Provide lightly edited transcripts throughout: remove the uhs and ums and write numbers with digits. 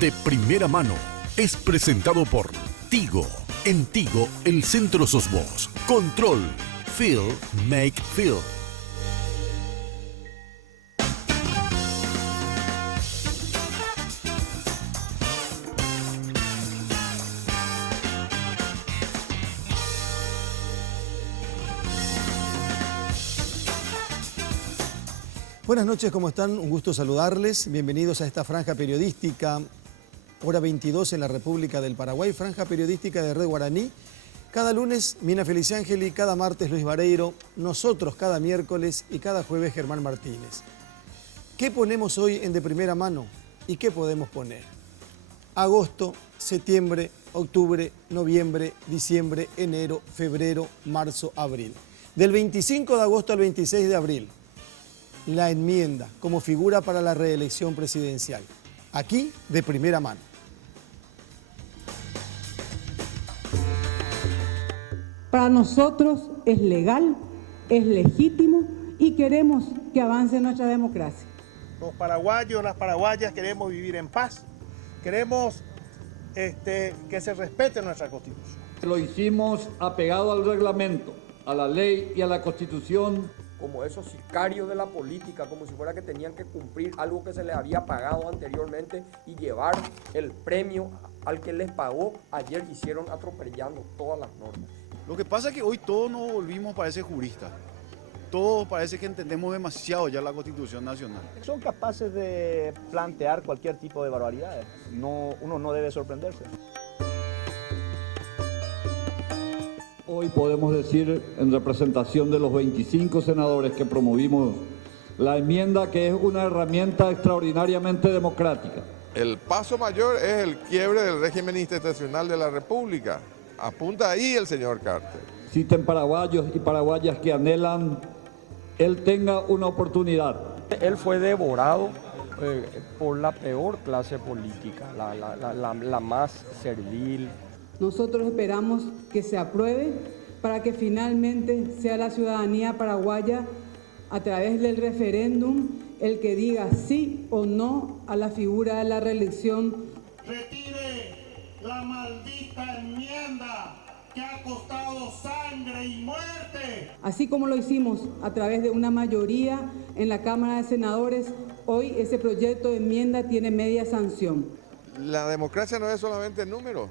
De primera mano es presentado por Tigo. En Tigo, el centro sos vos. Control. Feel. Make feel. Buenas noches, ¿cómo están? Un gusto saludarles. Bienvenidos a esta franja periodística, hora 22 en la República del Paraguay, franja periodística de Red Guaraní. Cada lunes, Mina Feliciángeli, cada martes, Luis Vareiro, nosotros cada miércoles y cada jueves, Germán Martínez. ¿Qué ponemos hoy en De Primera Mano y qué podemos poner? Agosto, septiembre, octubre, noviembre, diciembre, enero, febrero, marzo, abril. Del 25 de agosto al 26 de abril. La enmienda como figura para la reelección presidencial. Aquí, de primera mano. Para nosotros es legal, es legítimo y queremos que avance nuestra democracia. Los paraguayos, las paraguayas queremos vivir en paz, queremos que se respete nuestra Constitución. Lo hicimos apegado al reglamento, a la ley y a la Constitución. Como esos sicarios de la política, como si fuera que tenían que cumplir algo que se les había pagado anteriormente y llevar el premio al que les pagó. Ayer hicieron atropellando todas las normas. Lo que pasa es que hoy todos nos volvimos, parece juristas. Todos parece que entendemos demasiado ya la Constitución Nacional. Son capaces de plantear cualquier tipo de barbaridades. Uno no debe sorprenderse. Hoy podemos decir, en representación de los 25 senadores que promovimos la enmienda, que es una herramienta extraordinariamente democrática. El paso mayor es el quiebre del régimen institucional de la República. Apunta ahí el señor Carter. Existen paraguayos y paraguayas que anhelan él tenga una oportunidad. Él fue devorado por la peor clase política, la más servil. Nosotros esperamos que se apruebe para que finalmente sea la ciudadanía paraguaya, a través del referéndum, el que diga sí o no a la figura de la reelección. Retire la maldita enmienda que ha costado sangre y muerte. Así como lo hicimos a través de una mayoría en la Cámara de Senadores, hoy ese proyecto de enmienda tiene media sanción. La democracia no es solamente número.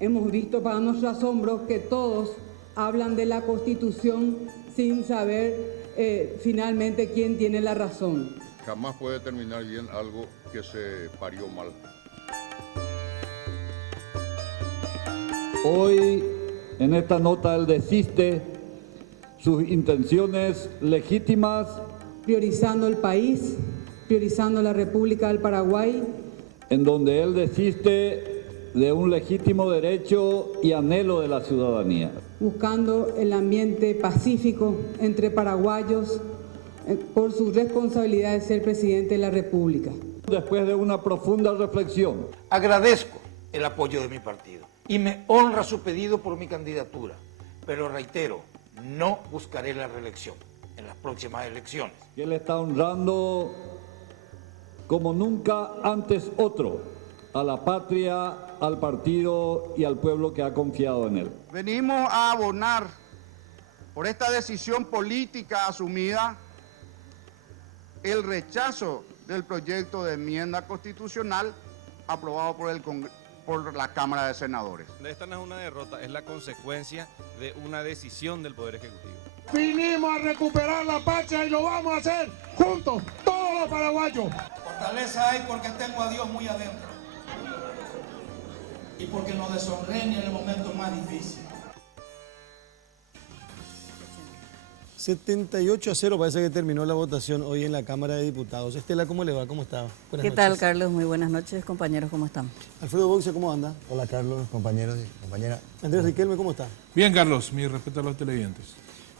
Hemos visto para nuestro asombro que todos hablan de la Constitución sin saber finalmente quién tiene la razón. Jamás puede terminar bien algo que se parió mal. Hoy, en esta nota, él desiste sus intenciones legítimas. Priorizando el país, priorizando la República del Paraguay. En donde él desiste de un legítimo derecho y anhelo de la ciudadanía. Buscando el ambiente pacífico entre paraguayos por su responsabilidad de ser presidente de la República. Después de una profunda reflexión, agradezco el apoyo de mi partido y me honra su pedido por mi candidatura, pero reitero, no buscaré la reelección en las próximas elecciones. Y él está honrando como nunca antes otro a la patria, al partido y al pueblo que ha confiado en él. Venimos a abonar por esta decisión política asumida el rechazo del proyecto de enmienda constitucional aprobado por la Cámara de Senadores. Esta no es una derrota, es la consecuencia de una decisión del Poder Ejecutivo. Vinimos a recuperar la patria y lo vamos a hacer juntos, todos los paraguayos. Fortaleza hay porque tengo a Dios muy adentro y porque nos deshonré en el momento más difícil. 78-0 parece que terminó la votación hoy en la Cámara de Diputados. Estela, ¿cómo le va? ¿Cómo está? Buenas noches. Tal, Carlos? Muy buenas noches, compañeros, ¿cómo están? Alfredo Boxe, ¿cómo anda? Hola, Carlos, compañeros y compañeras. Andrés Riquelme, ¿cómo está? Bien, Carlos, mi respeto a los televidentes.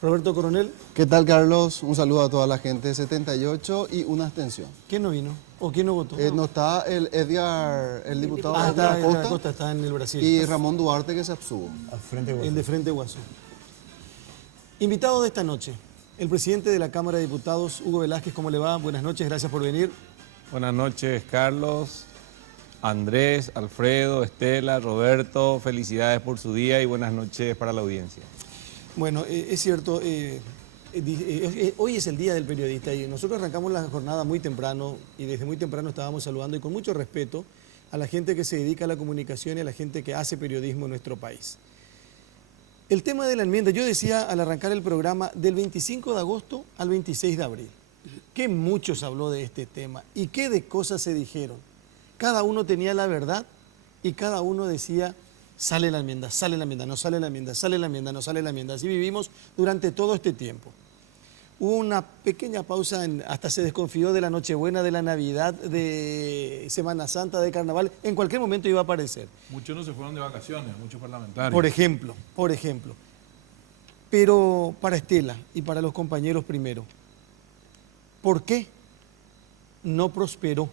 Roberto Coronel. ¿Qué tal, Carlos? Un saludo a toda la gente. 78 y una abstención. ¿Quién no vino? ¿O quién no votó? No está el Edgar, el diputado Edgar Acosta, Acosta, está en el Brasil. Y Ramón Duarte, que se abstuvo. El de Frente Guasú. Invitado de esta noche, el presidente de la Cámara de Diputados, Hugo Velázquez. ¿Cómo le va? Buenas noches, gracias por venir. Buenas noches, Carlos, Andrés, Alfredo, Estela, Roberto, felicidades por su día y buenas noches para la audiencia. Bueno, es cierto, hoy es el Día del Periodista y nosotros arrancamos la jornada muy temprano y desde muy temprano estábamos saludando y con mucho respeto a la gente que se dedica a la comunicación y a la gente que hace periodismo en nuestro país. El tema de la enmienda, yo decía al arrancar el programa, del 25 de agosto al 26 de abril, que mucho se habló de este tema y qué de cosas se dijeron. Cada uno tenía la verdad y cada uno decía, sale la enmienda, no sale la enmienda, sale la enmienda, no sale la enmienda. Así vivimos durante todo este tiempo. Hubo una pequeña pausa, hasta se desconfió de la Nochebuena, de la Navidad, de Semana Santa, de Carnaval. En cualquier momento iba a aparecer. Muchos no se fueron de vacaciones, muchos parlamentarios. Por ejemplo. Pero para Estela y para los compañeros primero, ¿por qué no prosperó?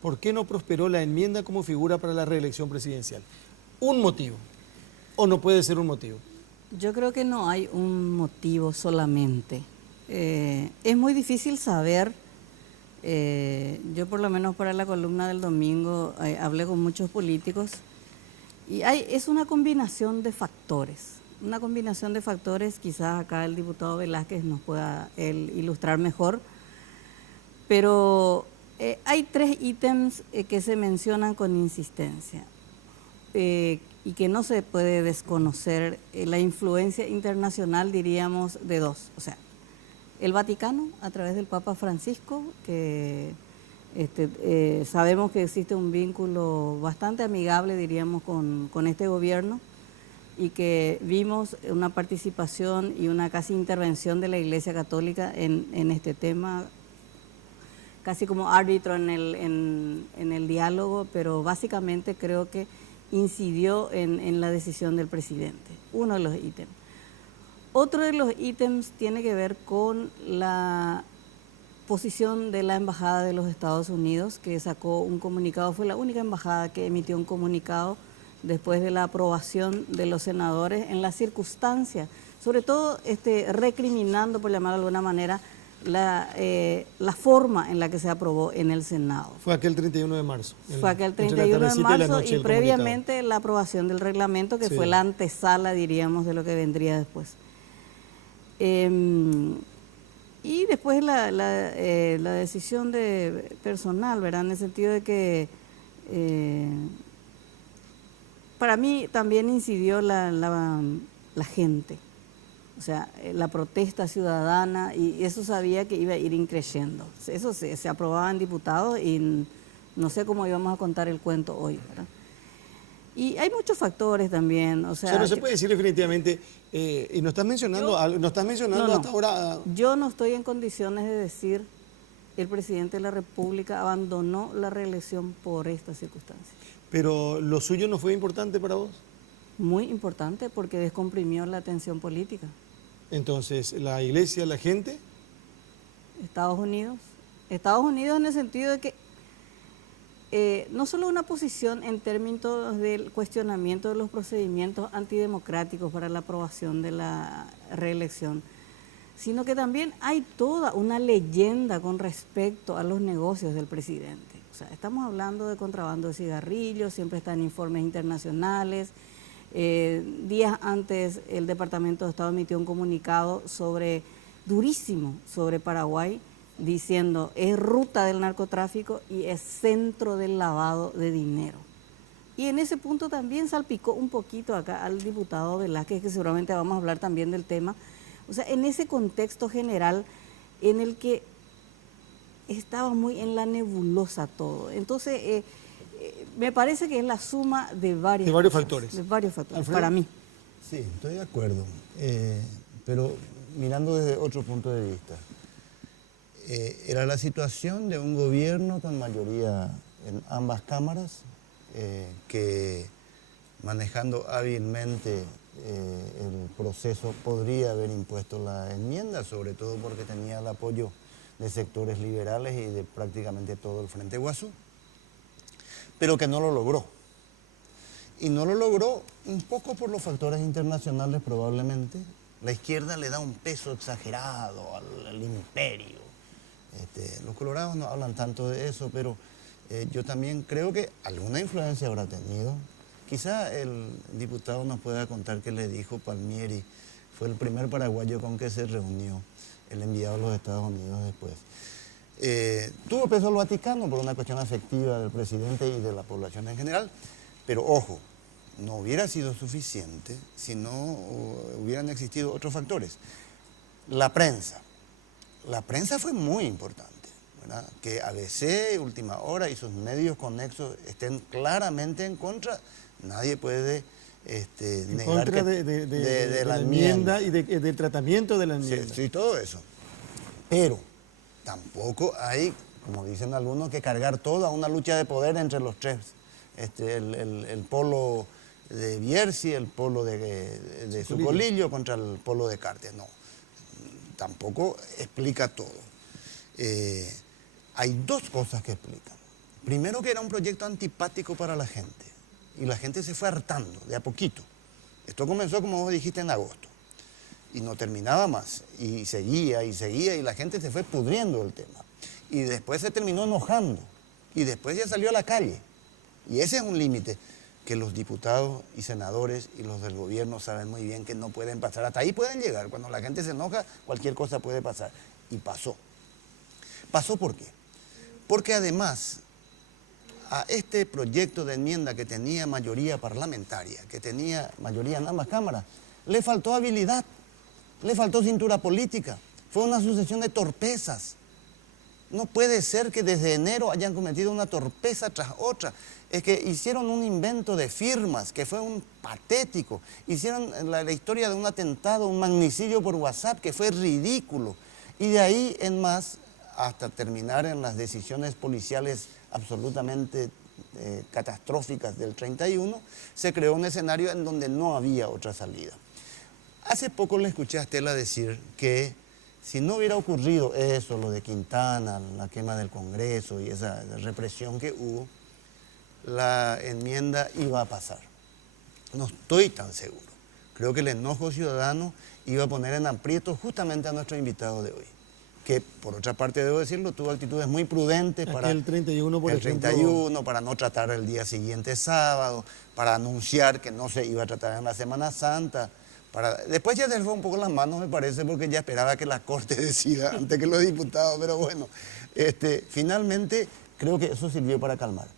¿Por qué no prosperó la enmienda como figura para la reelección presidencial? Un motivo, o no puede ser un motivo. Yo creo que no hay un motivo solamente. Es muy difícil saber, yo por lo menos para la columna del domingo hablé con muchos políticos y es una combinación de factores. Una combinación de factores, quizás acá el diputado Velázquez nos pueda ilustrar mejor, pero hay 3 ítems que se mencionan con insistencia. Y que no se puede desconocer la influencia internacional, diríamos, de 2. O sea, el Vaticano, a través del Papa Francisco, que sabemos que existe un vínculo bastante amigable, diríamos, con este gobierno, y que vimos una participación y una casi intervención de la Iglesia Católica en este tema, casi como árbitro en el diálogo, pero básicamente creo que incidió en la decisión del presidente, uno de los ítems. Otro de los ítems tiene que ver con la posición de la Embajada de los Estados Unidos, que sacó un comunicado, fue la única embajada que emitió un comunicado después de la aprobación de los senadores en las circunstancias, sobre todo recriminando, por llamarlo de alguna manera, la forma en la que se aprobó en el Senado. Fue aquel 31 de marzo. Fue aquel 31 de marzo y previamente la aprobación del reglamento, que fue la antesala, diríamos, de lo que vendría después. Y después la decisión personal, ¿verdad? En el sentido de que para mí también incidió la gente. O sea, la protesta ciudadana, y eso sabía que iba a ir increciendo. Eso se aprobaba en diputados y no sé cómo íbamos a contar el cuento hoy, ¿verdad? Y hay muchos factores también. O sea, no se puede decir definitivamente, y no estás mencionando hasta ahora. Yo no estoy en condiciones de decir el presidente de la República abandonó la reelección por esta circunstancia. Pero lo suyo no fue importante para vos. Muy importante, porque descomprimió la atención política. Entonces, la iglesia, la gente. Estados Unidos en el sentido de que no solo una posición en términos del cuestionamiento de los procedimientos antidemocráticos para la aprobación de la reelección, sino que también hay toda una leyenda con respecto a los negocios del presidente. O sea, estamos hablando de contrabando de cigarrillos, siempre están informes internacionales. Días antes el Departamento de Estado emitió un comunicado durísimo sobre Paraguay, diciendo es ruta del narcotráfico y es centro del lavado de dinero. Y en ese punto también salpicó un poquito acá al diputado Velázquez, que seguramente vamos a hablar también del tema. O sea, en ese contexto general en el que estaba muy en la nebulosa todo. Entonces, me parece que es la suma de varios factores. De varios factores, ¿Alfredo? para mí. Sí, estoy de acuerdo, pero mirando desde otro punto de vista. Era la situación de un gobierno con mayoría en ambas cámaras, que manejando hábilmente el proceso podría haber impuesto la enmienda, sobre todo porque tenía el apoyo de sectores liberales y de prácticamente todo el Frente Guasú, pero que no lo logró. Y no lo logró un poco por los factores internacionales probablemente. La izquierda le da un peso exagerado al imperio. Los colorados no hablan tanto de eso, pero Yo también creo que alguna influencia habrá tenido. Quizá el diputado nos pueda contar qué le dijo Palmieri. Fue el primer paraguayo con que se reunió, el enviado a los Estados Unidos después. Tuvo peso el Vaticano por una cuestión afectiva del presidente y de la población en general, pero ojo, no hubiera sido suficiente si no hubieran existido otros factores. La prensa fue muy importante, ¿verdad? Que ABC, Última Hora y sus medios conexos estén claramente en contra, nadie puede negar contra que de la enmienda y del tratamiento de la enmienda. Sí, todo eso. Pero tampoco hay, como dicen algunos, que cargar toda una lucha de poder entre los tres. El polo de Bierzi, el polo de Sucolillo contra el polo de Cartes. No, tampoco explica todo. Hay dos cosas que explican. Primero, que era un proyecto antipático para la gente. Y la gente se fue hartando de a poquito. Esto comenzó, como vos dijiste, en agosto. Y no terminaba más. Y seguía, y la gente se fue pudriendo el tema. Y después se terminó enojando. Y después ya salió a la calle. Y ese es un límite que los diputados y senadores y los del gobierno saben muy bien que no pueden pasar. Hasta ahí pueden llegar. Cuando la gente se enoja, cualquier cosa puede pasar. Y pasó. ¿Pasó por qué? Porque además, a este proyecto de enmienda que tenía mayoría parlamentaria, que tenía mayoría en ambas cámaras, le faltó habilidad, le faltó cintura política. Fue una sucesión de torpezas. No puede ser que desde enero hayan cometido una torpeza tras otra. Es que hicieron un invento de firmas que fue un patético. Hicieron la historia de un atentado, un magnicidio por WhatsApp que fue ridículo. Y de ahí en más, hasta terminar en las decisiones policiales absolutamente catastróficas del 31, se creó un escenario en donde no había otra salida. Hace poco le escuché a Estela decir que si no hubiera ocurrido eso, lo de Quintana, la quema del Congreso y esa represión que hubo, la enmienda iba a pasar. No estoy tan seguro. Creo que el enojo ciudadano iba a poner en aprietos justamente a nuestro invitado de hoy, que por otra parte, debo decirlo, tuvo actitudes muy prudentes para el 31, por ejemplo. 31, para no tratar el día siguiente sábado, para anunciar que no se iba a tratar en la Semana Santa. Después ya se le fue un poco las manos, me parece, porque ya esperaba que la Corte decida antes que los diputados, pero bueno, finalmente creo que eso sirvió para calmar.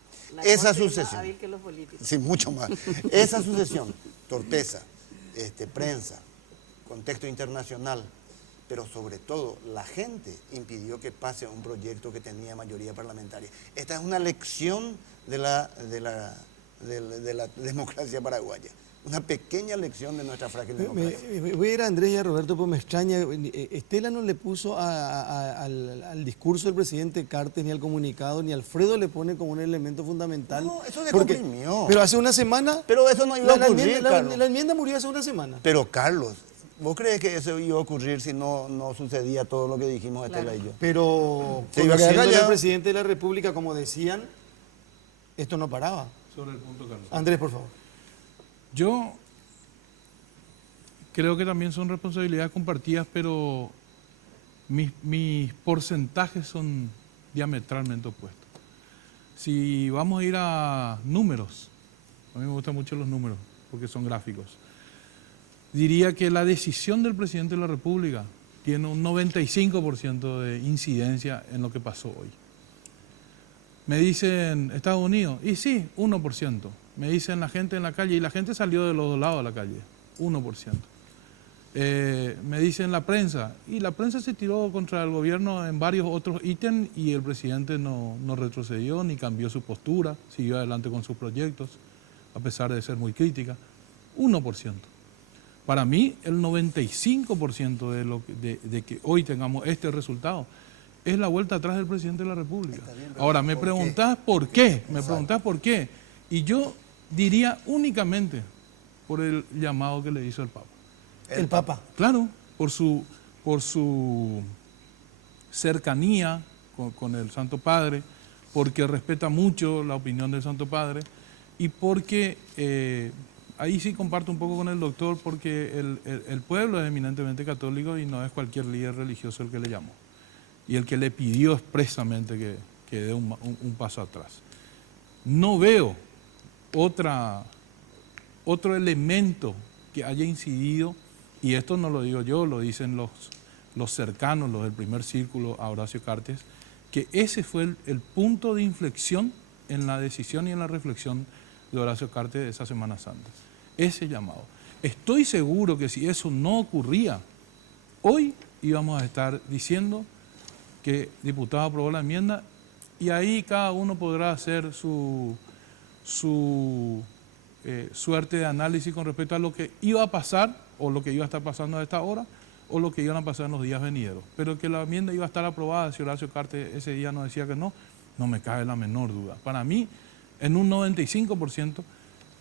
Esa sucesión. Hábil que los políticos. Sí, mucho más. Esa sucesión, torpeza, prensa, contexto internacional, pero sobre todo la gente impidió que pase un proyecto que tenía mayoría parlamentaria. Esta es una lección de la democracia paraguaya. Una pequeña lección de nuestra frágil democracia. Voy a ir a Andrés y a Roberto, pues me extraña. Estela no le puso al discurso del presidente Cartes, ni al comunicado, ni Alfredo le pone como un elemento fundamental. No, eso comprimió. Pero hace una semana... Pero eso no iba a ocurrir, la enmienda murió hace una semana. Pero, Carlos, ¿vos crees que eso iba a ocurrir si no sucedía todo lo que dijimos Estela y yo? Pero, conociendo al presidente de la República, como decían, esto no paraba. Sobre el punto, Carlos. Andrés, por favor. Yo creo que también son responsabilidades compartidas, pero mis porcentajes son diametralmente opuestos. Si vamos a ir a números, a mí me gustan mucho los números porque son gráficos, diría que la decisión del presidente de la República tiene un 95% de incidencia en lo que pasó hoy. Me dicen Estados Unidos, y sí, 1%. Me dicen la gente en la calle, y la gente salió de los dos lados de la calle, 1%. Me dicen la prensa, y la prensa se tiró contra el gobierno en varios otros ítems y el presidente no retrocedió ni cambió su postura, siguió adelante con sus proyectos, a pesar de ser muy crítica, 1%. Para mí, el 95% de que hoy tengamos este resultado es la vuelta atrás del presidente de la República. Ahora, me preguntás por qué, y yo diría únicamente por el llamado que le hizo el Papa. ¿El Papa? Claro, por su cercanía con el Santo Padre, porque respeta mucho la opinión del Santo Padre y porque, ahí sí comparto un poco con el doctor, porque el pueblo es eminentemente católico y no es cualquier líder religioso el que le llamó y el que le pidió expresamente que dé un paso atrás. No veo otro elemento que haya incidido, y esto no lo digo yo, lo dicen los cercanos, los del primer círculo a Horacio Cartes, que ese fue el punto de inflexión en la decisión y en la reflexión de Horacio Cartes de esa Semana Santa. Ese llamado. Estoy seguro que si eso no ocurría, hoy íbamos a estar diciendo que el diputado aprobó la enmienda y ahí cada uno podrá hacer su suerte de análisis con respecto a lo que iba a pasar o lo que iba a estar pasando a esta hora o lo que iban a pasar en los días venideros. Pero que la enmienda iba a estar aprobada, si Horacio Cartes ese día nos decía que no me cabe la menor duda. Para mí, en un 95%,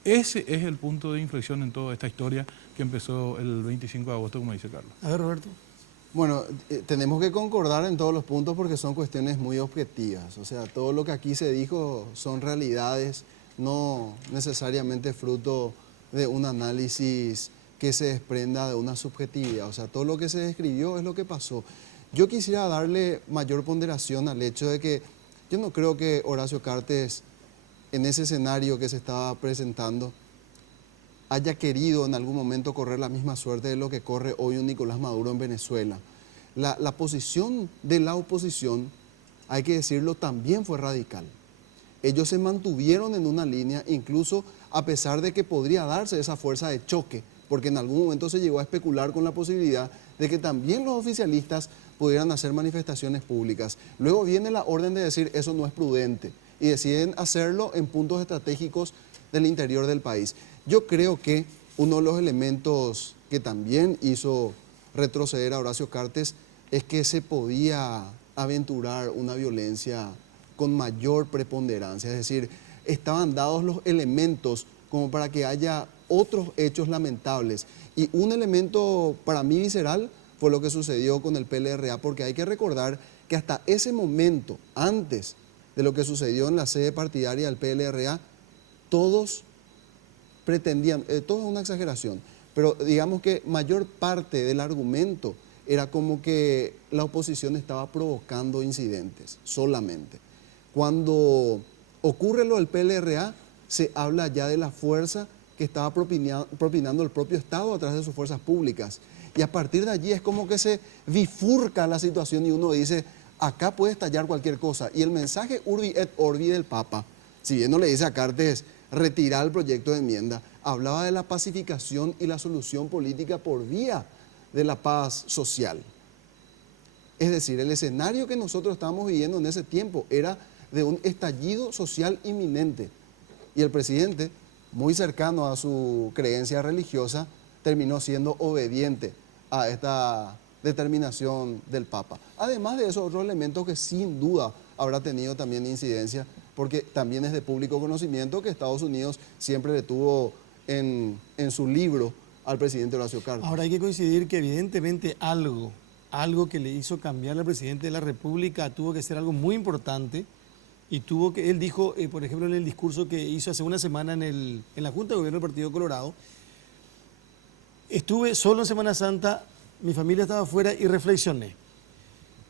ese es el punto de inflexión en toda esta historia que empezó el 25 de agosto, como dice Carlos. A ver, Roberto. Bueno, tenemos que concordar en todos los puntos porque son cuestiones muy objetivas. O sea, todo lo que aquí se dijo son realidades, no necesariamente fruto de un análisis que se desprenda de una subjetividad. O sea, todo lo que se describió es lo que pasó. Yo quisiera darle mayor ponderación al hecho de que yo no creo que Horacio Cartes, en ese escenario que se estaba presentando, haya querido en algún momento correr la misma suerte de lo que corre hoy un Nicolás Maduro en Venezuela. La posición de la oposición, hay que decirlo, también fue radical. Ellos se mantuvieron en una línea, incluso a pesar de que podría darse esa fuerza de choque, porque en algún momento se llegó a especular con la posibilidad de que también los oficialistas pudieran hacer manifestaciones públicas. Luego viene la orden de decir eso no es prudente y deciden hacerlo en puntos estratégicos del interior del país. Yo creo que uno de los elementos que también hizo retroceder a Horacio Cartes es que se podía aventurar una violencia con mayor preponderancia, es decir, estaban dados los elementos como para que haya otros hechos lamentables. Y un elemento para mí visceral fue lo que sucedió con el PLRA, porque hay que recordar que hasta ese momento, antes de lo que sucedió en la sede partidaria del PLRA, todos pretendían, todo es una exageración, pero digamos que mayor parte del argumento era como que la oposición estaba provocando incidentes solamente. Cuando ocurre lo del PLRA, se habla ya de la fuerza que estaba propinando el propio Estado a través de sus fuerzas públicas. Y a partir de allí es como que se bifurca la situación y uno dice, acá puede estallar cualquier cosa. Y el mensaje Urbi et Orbi del Papa, si bien no le dice a Cartes retirar el proyecto de enmienda, hablaba de la pacificación y la solución política por vía de la paz social. Es decir, el escenario que nosotros estábamos viviendo en ese tiempo era de un estallido social inminente. Y el presidente, muy cercano a su creencia religiosa, terminó siendo obediente a esta determinación del Papa. Además de esos otros elementos que sin duda habrá tenido también incidencia, porque también es de público conocimiento que Estados Unidos siempre le tuvo en su libro al presidente Horacio Cartes. Ahora hay que coincidir que evidentemente algo que le hizo cambiar al presidente de la República tuvo que ser algo muy importante y él dijo, por ejemplo, en el discurso que hizo hace una semana en la Junta de Gobierno del Partido Colorado, estuve solo en Semana Santa, mi familia estaba afuera y reflexioné,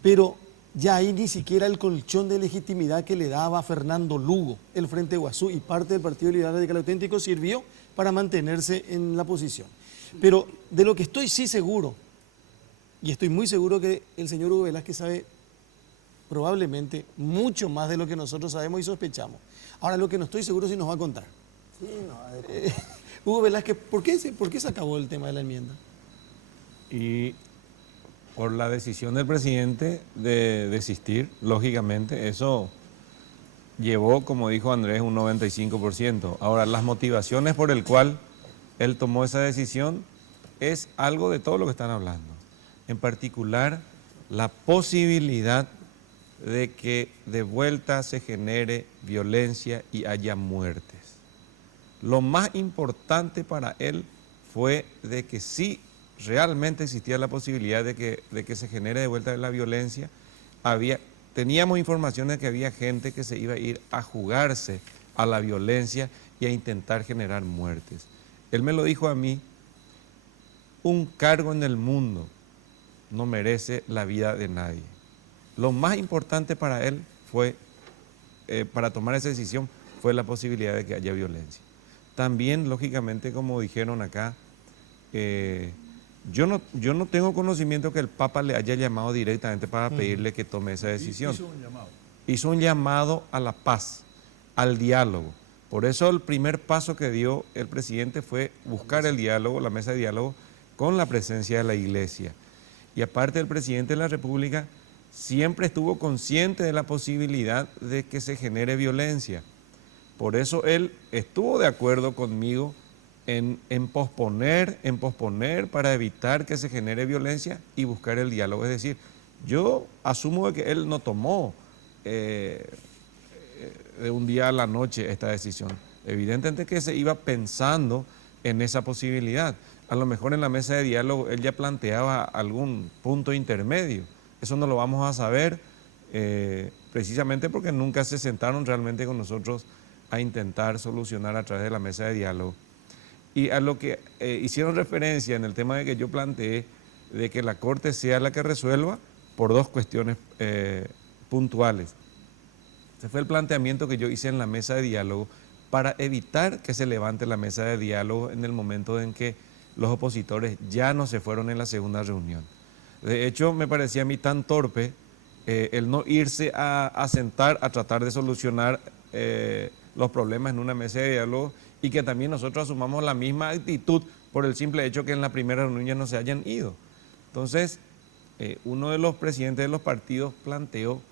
pero ya ahí ni siquiera el colchón de legitimidad que le daba a Fernando Lugo, el Frente Guazú y parte del Partido Liberal Radical Auténtico sirvió para mantenerse en la posición. Pero de lo que estoy sí seguro, y estoy muy seguro que el señor Hugo Velázquez sabe probablemente mucho más de lo que nosotros sabemos y sospechamos. Ahora lo que no estoy seguro si nos va a contar. Sí, no, Hugo Velázquez, ¿por qué se acabó el tema de la enmienda? Y por la decisión del presidente de desistir, lógicamente, eso llevó, como dijo Andrés, un 95%. Ahora, las motivaciones por el cual él tomó esa decisión es algo de todo lo que están hablando. En particular, la posibilidad de que de vuelta se genere violencia y haya muertes. Lo más importante para él fue de que sí realmente existía la posibilidad de que se genere de vuelta la violencia. Teníamos información de que había gente que se iba a ir a jugarse a la violencia y a intentar generar muertes. Él me lo dijo a mí, un cargo en el mundo no merece la vida de nadie. Lo más importante para él fue para tomar esa decisión fue la posibilidad de que haya violencia. También, lógicamente, como dijeron acá, yo no tengo conocimiento que el Papa le haya llamado directamente para pedirle que tome esa decisión. Hizo un llamado. Hizo un llamado a la paz, al diálogo. Por eso el primer paso que dio el presidente fue buscar el diálogo, la mesa de diálogo, con la presencia de la Iglesia. Y aparte, el presidente de la República siempre estuvo consciente de la posibilidad de que se genere violencia. Por eso él estuvo de acuerdo conmigo en posponer para evitar que se genere violencia y buscar el diálogo. Es decir, yo asumo que él no tomó de un día a la noche esta decisión. Evidentemente que se iba pensando en esa posibilidad. A lo mejor en la mesa de diálogo él ya planteaba algún punto intermedio. Eso no lo vamos a saber precisamente porque nunca se sentaron realmente con nosotros a intentar solucionar a través de la mesa de diálogo. Y a lo que hicieron referencia en el tema de que yo planteé, de que la Corte sea la que resuelva por dos cuestiones puntuales. Ese fue el planteamiento que yo hice en la mesa de diálogo para evitar que se levante la mesa de diálogo en el momento en que los opositores ya no se fueron en la segunda reunión. De hecho, me parecía a mí tan torpe el no irse a sentar a tratar de solucionar los problemas en una mesa de diálogo y que también nosotros asumamos la misma actitud por el simple hecho que en la primera reunión ya no se hayan ido. Entonces, uno de los presidentes de los partidos planteó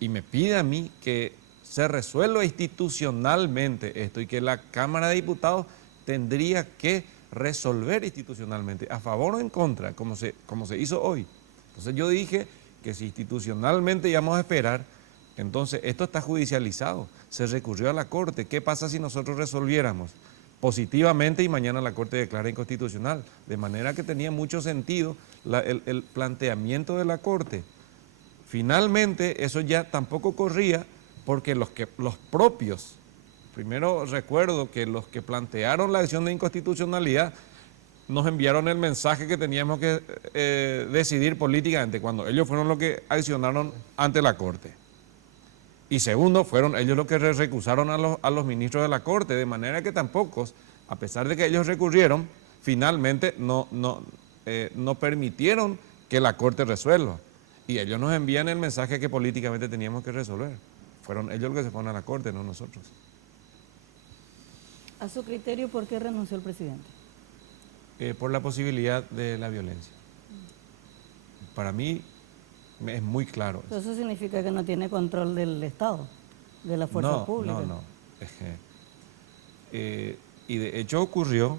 y me pide a mí que se resuelva institucionalmente esto y que la Cámara de Diputados tendría que resolver institucionalmente, a favor o en contra, como se hizo hoy. Entonces yo dije que si institucionalmente íbamos a esperar, entonces esto está judicializado, se recurrió a la Corte. ¿Qué pasa si nosotros resolviéramos positivamente y mañana la Corte declara inconstitucional? De manera que tenía mucho sentido el planteamiento de la Corte. Finalmente eso ya tampoco corría porque los propios, primero recuerdo que los que plantearon la acción de inconstitucionalidad nos enviaron el mensaje que teníamos que decidir políticamente cuando ellos fueron los que accionaron ante la Corte. Y segundo, fueron ellos los que recusaron a los ministros de la Corte, de manera que tampoco, a pesar de que ellos recurrieron, finalmente no permitieron que la Corte resuelva. Y ellos nos envían el mensaje que políticamente teníamos que resolver. Fueron ellos los que se fueron a la Corte, no nosotros. A su criterio, ¿por qué renunció el presidente? Por la posibilidad de la violencia. Para mí es muy claro. Eso significa que no tiene control del Estado, de la fuerza pública. No. Y de hecho ocurrió,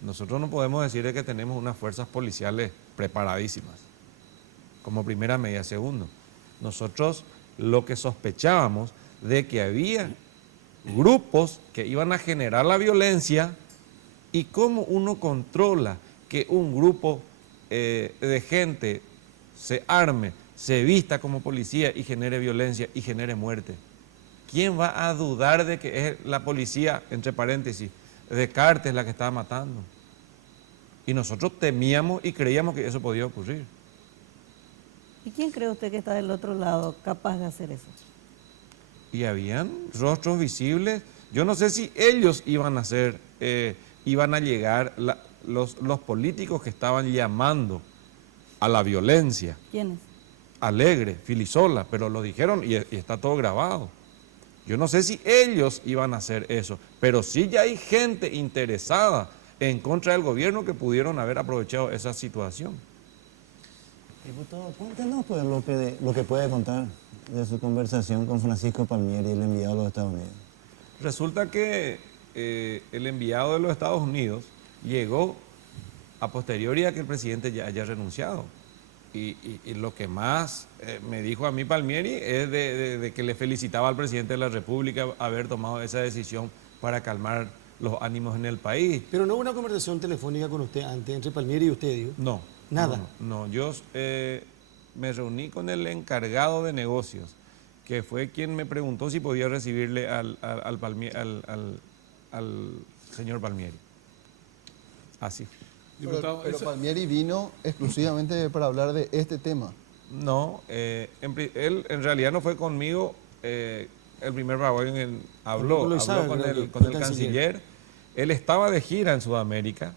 nosotros no podemos decir que tenemos unas fuerzas policiales preparadísimas, como primera medida. Segundo, nosotros lo que sospechábamos de que había grupos que iban a generar la violencia y cómo uno controla que un grupo de gente se arme, se vista como policía y genere violencia y genere muerte. ¿Quién va a dudar de que es la policía, entre paréntesis, de Cartes la que estaba matando? Y nosotros temíamos y creíamos que eso podía ocurrir. ¿Y quién cree usted que está del otro lado capaz de hacer eso? Y habían rostros visibles. Yo no sé si ellos iban a llegar, los políticos que estaban llamando a la violencia. ¿Quiénes? Alegre, Filisola, pero lo dijeron y está todo grabado. Yo no sé si ellos iban a hacer eso, pero sí ya hay gente interesada en contra del gobierno que pudieron haber aprovechado esa situación. Diputado, cuéntenos pues lo que puede contar de su conversación con Francisco Palmieri, el enviado de los Estados Unidos. Resulta que el enviado de los Estados Unidos llegó a posteriori a que el presidente ya haya renunciado. Y lo que más me dijo a mí Palmieri es de que le felicitaba al presidente de la República haber tomado esa decisión para calmar los ánimos en el país. Pero no hubo una conversación telefónica con usted antes, entre Palmieri y usted, digo. No. Nada. No, yo me reuní con el encargado de negocios, que fue quien me preguntó si podía recibirle al señor Palmieri. Así. Pero Palmieri vino exclusivamente para hablar de este tema. No, él en realidad no fue conmigo el primer paraguayo habló con el canciller. Él estaba de gira en Sudamérica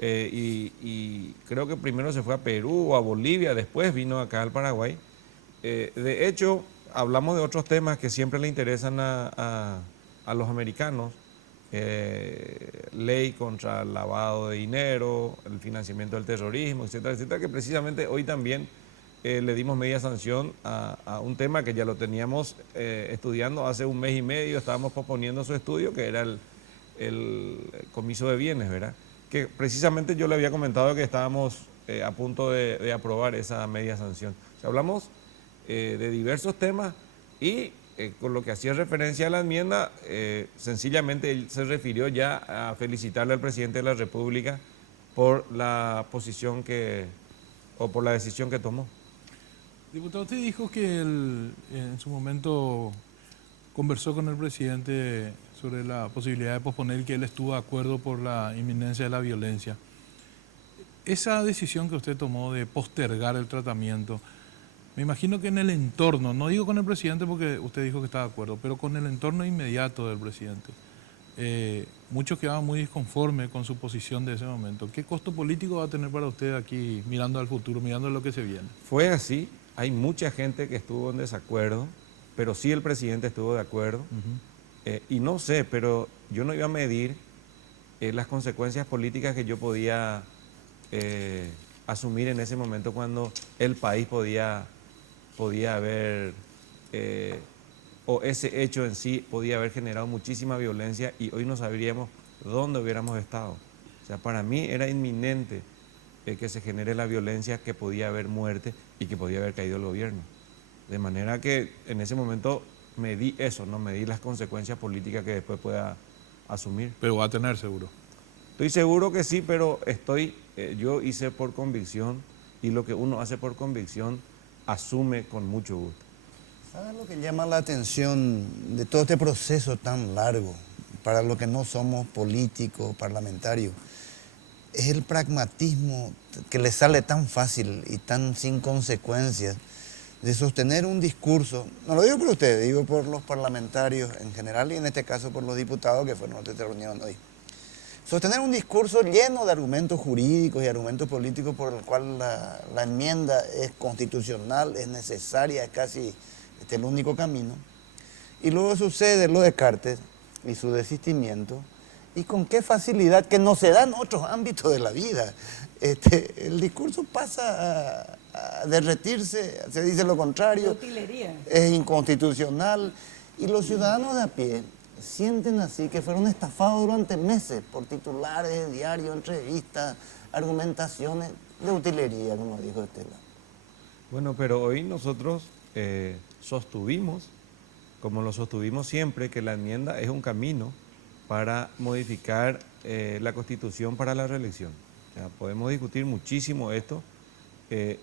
y creo que primero se fue a Perú o a Bolivia, después vino acá al Paraguay. De hecho, hablamos de otros temas que siempre le interesan a los americanos. Ley contra el lavado de dinero, el financiamiento del terrorismo, etcétera, etcétera, que precisamente hoy también le dimos media sanción a un tema que ya lo teníamos estudiando hace un mes y medio, estábamos posponiendo su estudio, que era el comiso de bienes, ¿verdad? Que precisamente yo le había comentado que estábamos a punto de aprobar esa media sanción. O sea, hablamos de diversos temas y con lo que hacía referencia a la enmienda, sencillamente él se refirió ya a felicitarle al presidente de la República por la posición por la decisión que tomó. Diputado, usted dijo que en su momento conversó con el presidente sobre la posibilidad de posponer y que él estuvo de acuerdo por la inminencia de la violencia. Esa decisión que usted tomó de postergar el tratamiento, me imagino que en el entorno, no digo con el presidente porque usted dijo que está de acuerdo, pero con el entorno inmediato del presidente, muchos quedaban muy disconformes con su posición de ese momento. ¿Qué costo político va a tener para usted aquí, mirando al futuro, mirando lo que se viene? Fue así, hay mucha gente que estuvo en desacuerdo, pero sí el presidente estuvo de acuerdo. Y no sé, pero yo no iba a medir las consecuencias políticas que yo podía asumir en ese momento cuando el país podía haber, o ese hecho en sí podía haber generado muchísima violencia y hoy no sabríamos dónde hubiéramos estado. O sea, para mí era inminente que se genere la violencia, que podía haber muerte y que podía haber caído el gobierno. De manera que en ese momento medí eso, no medí las consecuencias políticas que después pueda asumir. Pero va a tener seguro. Estoy seguro que sí, pero yo hice por convicción y lo que uno hace por convicción asume con mucho gusto. ¿Sabes lo que llama la atención de todo este proceso tan largo para los que no somos políticos, parlamentarios? Es el pragmatismo que le sale tan fácil y tan sin consecuencias de sostener un discurso, no lo digo por ustedes, digo por los parlamentarios en general y en este caso por los diputados que fueron a esta reunión hoy. Sostener un discurso lleno de argumentos jurídicos y argumentos políticos por el cual la enmienda es constitucional, es necesaria, es casi el único camino. Y luego sucede lo de Descartes y su desistimiento, y con qué facilidad que no se da en otros ámbitos de la vida. El discurso pasa a derretirse, se dice lo contrario, es inconstitucional, y los ciudadanos de a pie sienten así que fueron estafados durante meses por titulares, diarios, entrevistas, argumentaciones de utilería, como dijo Estela. Bueno, pero hoy nosotros sostuvimos, como lo sostuvimos siempre, que la enmienda es un camino para modificar la Constitución para la reelección. O sea, podemos discutir muchísimo esto.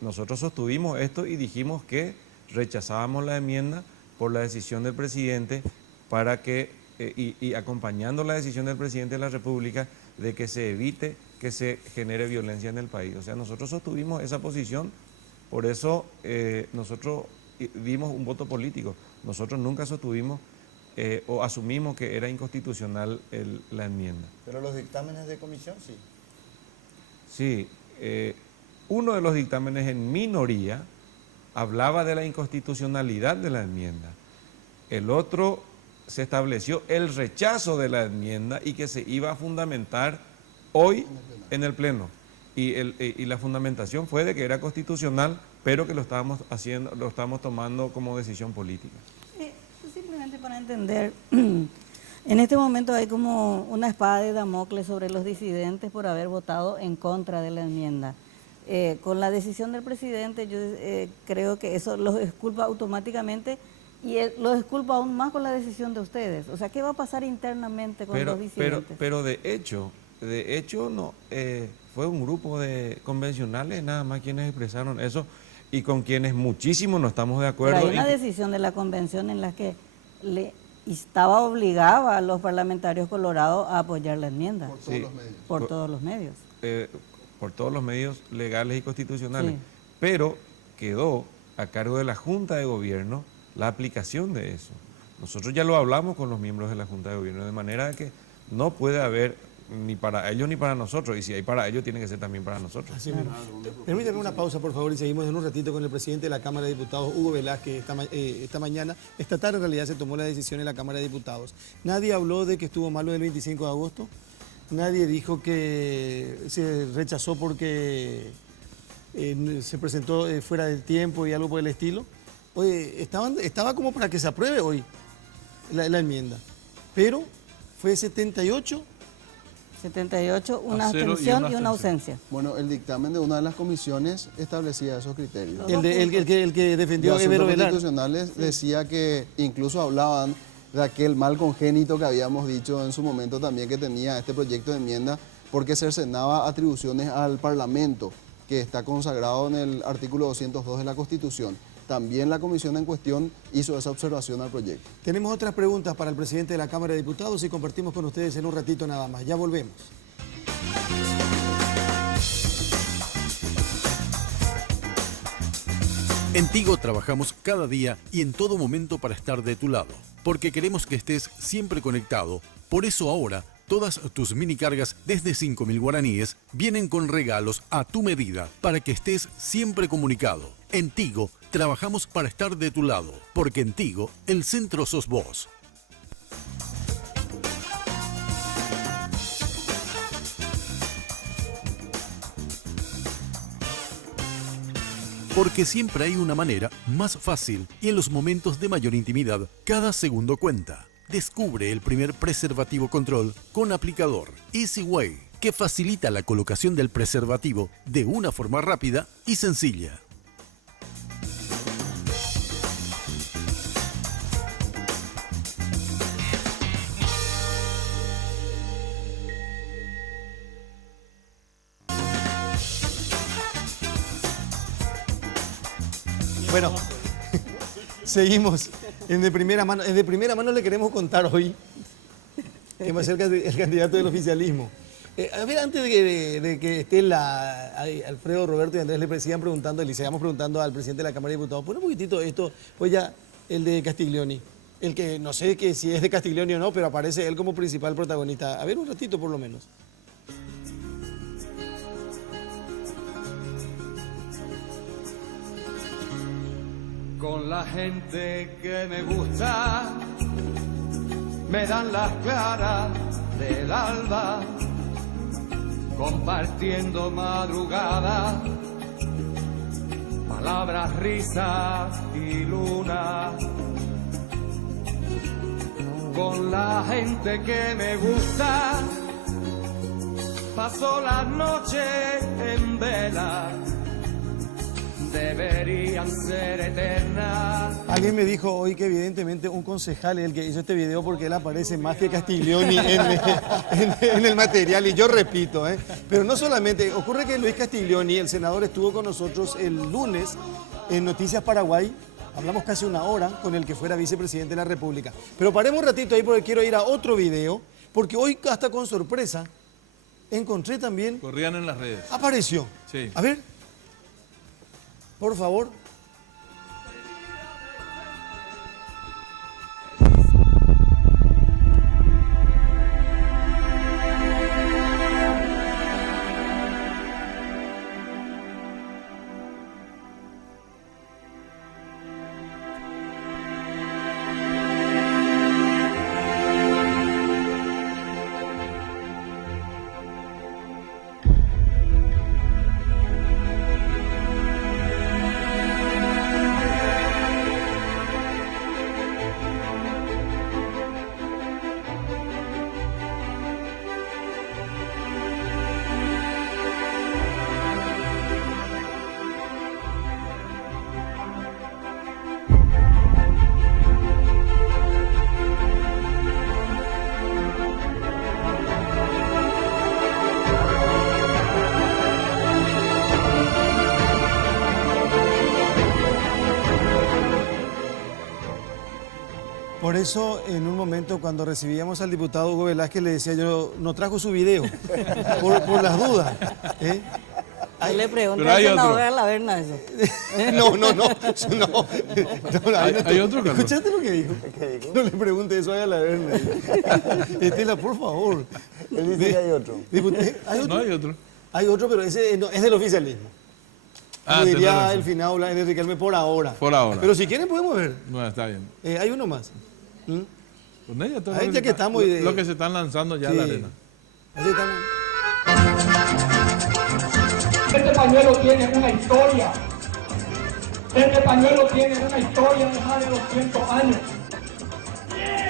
Nosotros sostuvimos esto y dijimos que rechazábamos la enmienda por la decisión del presidente para que, y acompañando la decisión del presidente de la República de que se evite que se genere violencia en el país. O sea, nosotros sostuvimos esa posición, por eso nosotros dimos un voto político. Nosotros nunca sostuvimos o asumimos que era inconstitucional la enmienda. Pero los dictámenes de comisión sí. Sí, uno de los dictámenes en minoría hablaba de la inconstitucionalidad de la enmienda. El otro se estableció el rechazo de la enmienda y que se iba a fundamentar hoy en el Pleno. Y la fundamentación fue de que era constitucional, pero que lo estábamos tomando como decisión política. Simplemente para entender, en este momento hay como una espada de Damocles sobre los disidentes por haber votado en contra de la enmienda. Con la decisión del presidente yo creo que eso los exculpa automáticamente y los exculpa aún más con la decisión de ustedes. O sea, ¿qué va a pasar internamente con los disidentes? Pero de hecho no, fue un grupo de convencionales nada más quienes expresaron eso y con quienes muchísimos no estamos de acuerdo. Pero hay una decisión de la convención en la que obligaba a los parlamentarios colorados a apoyar la enmienda. Por todos los medios. Por todos los medios. Por todos los medios legales y constitucionales. Sí. Pero quedó a cargo de la Junta de Gobierno la aplicación de eso. Nosotros ya lo hablamos con los miembros de la Junta de Gobierno, de manera que no puede haber ni para ellos ni para nosotros, y si hay para ellos, tiene que ser también para nosotros. Así mismo. Permítanme una pausa, por favor, y seguimos en un ratito con el presidente de la Cámara de Diputados, Hugo Velázquez. Esta tarde en realidad se tomó la decisión en la Cámara de Diputados. Nadie habló de que estuvo malo el 25 de agosto, nadie dijo que se rechazó porque se presentó fuera del tiempo y algo por el estilo. Oye, estaba como para que se apruebe hoy la enmienda, pero fue 78, una abstención y una ausencia. Bueno, el dictamen de una de las comisiones establecía esos criterios. El que defendió Evero Velar. Constitucionales decía que incluso hablaban de aquel mal congénito que habíamos dicho en su momento también que tenía este proyecto de enmienda, porque cercenaba atribuciones al Parlamento, que está consagrado en el artículo 202 de la Constitución. También la comisión en cuestión hizo esa observación al proyecto. Tenemos otras preguntas para el presidente de la Cámara de Diputados y compartimos con ustedes en un ratito nada más. Ya volvemos. En Tigo trabajamos cada día y en todo momento para estar de tu lado, porque queremos que estés siempre conectado. Por eso ahora, todas tus mini cargas desde 5.000 guaraníes vienen con regalos a tu medida para que estés siempre comunicado. En Tigo trabajamos para estar de tu lado, porque en Tigo el centro sos vos. Porque siempre hay una manera más fácil y en los momentos de mayor intimidad, cada segundo cuenta. Descubre el primer preservativo control con aplicador Easy Way, que facilita la colocación del preservativo de una forma rápida y sencilla. Bueno, seguimos. De primera mano le queremos contar hoy que va a ser el candidato del oficialismo. A ver, antes de que esté Alfredo, Roberto y Andrés le sigan preguntando, le sigamos preguntando al presidente de la Cámara de Diputados, pon un poquitito esto, pues ya el de Castiglioni. El que no sé que si es de Castiglioni o no, pero aparece él como principal protagonista. A ver, un ratito por lo menos. Con la gente que me gusta, me dan las claras del alba, compartiendo madrugada, palabras, risas y luna. Con la gente que me gusta, paso las noches en vela. Deberían ser eternas. Alguien me dijo hoy que evidentemente un concejal es el que hizo este video porque él aparece más que Castiglioni en el material, y yo repito, pero no solamente, ocurre que Luis Castiglioni, el senador, estuvo con nosotros el lunes en Noticias Paraguay, hablamos casi una hora con el que fuera vicepresidente de la República, pero paremos un ratito ahí porque quiero ir a otro video, porque hoy hasta con sorpresa encontré también... Corrían en las redes. Apareció. Sí. A ver. Por favor. Por eso, en un momento, cuando recibíamos al diputado Hugo Velázquez, le decía yo, no trajo su video, por las dudas. Yo le pregunto Pero al hay otro. senador Alaverna eso. No. Hay otro, Carlos. ¿Escuchaste lo que dijo? No le pregunte eso a la verna. Estela, por favor. Él dice que hay otro. ¿Hay otro? No hay otro. Hay otro, pero ese no, es del oficialismo. Ah, Como tenés diría razón. el final de Riquelme, por ahora. Por ahora. Pero si quieren podemos ver. No, está bien. Hay uno más. Pues no, ya todo Ahí lo ya que estamos y de- lo que se están lanzando ya Sí. a la arena. Así estamos. Este pañuelo tiene una historia. Este pañuelo tiene una historia de más de 200 años.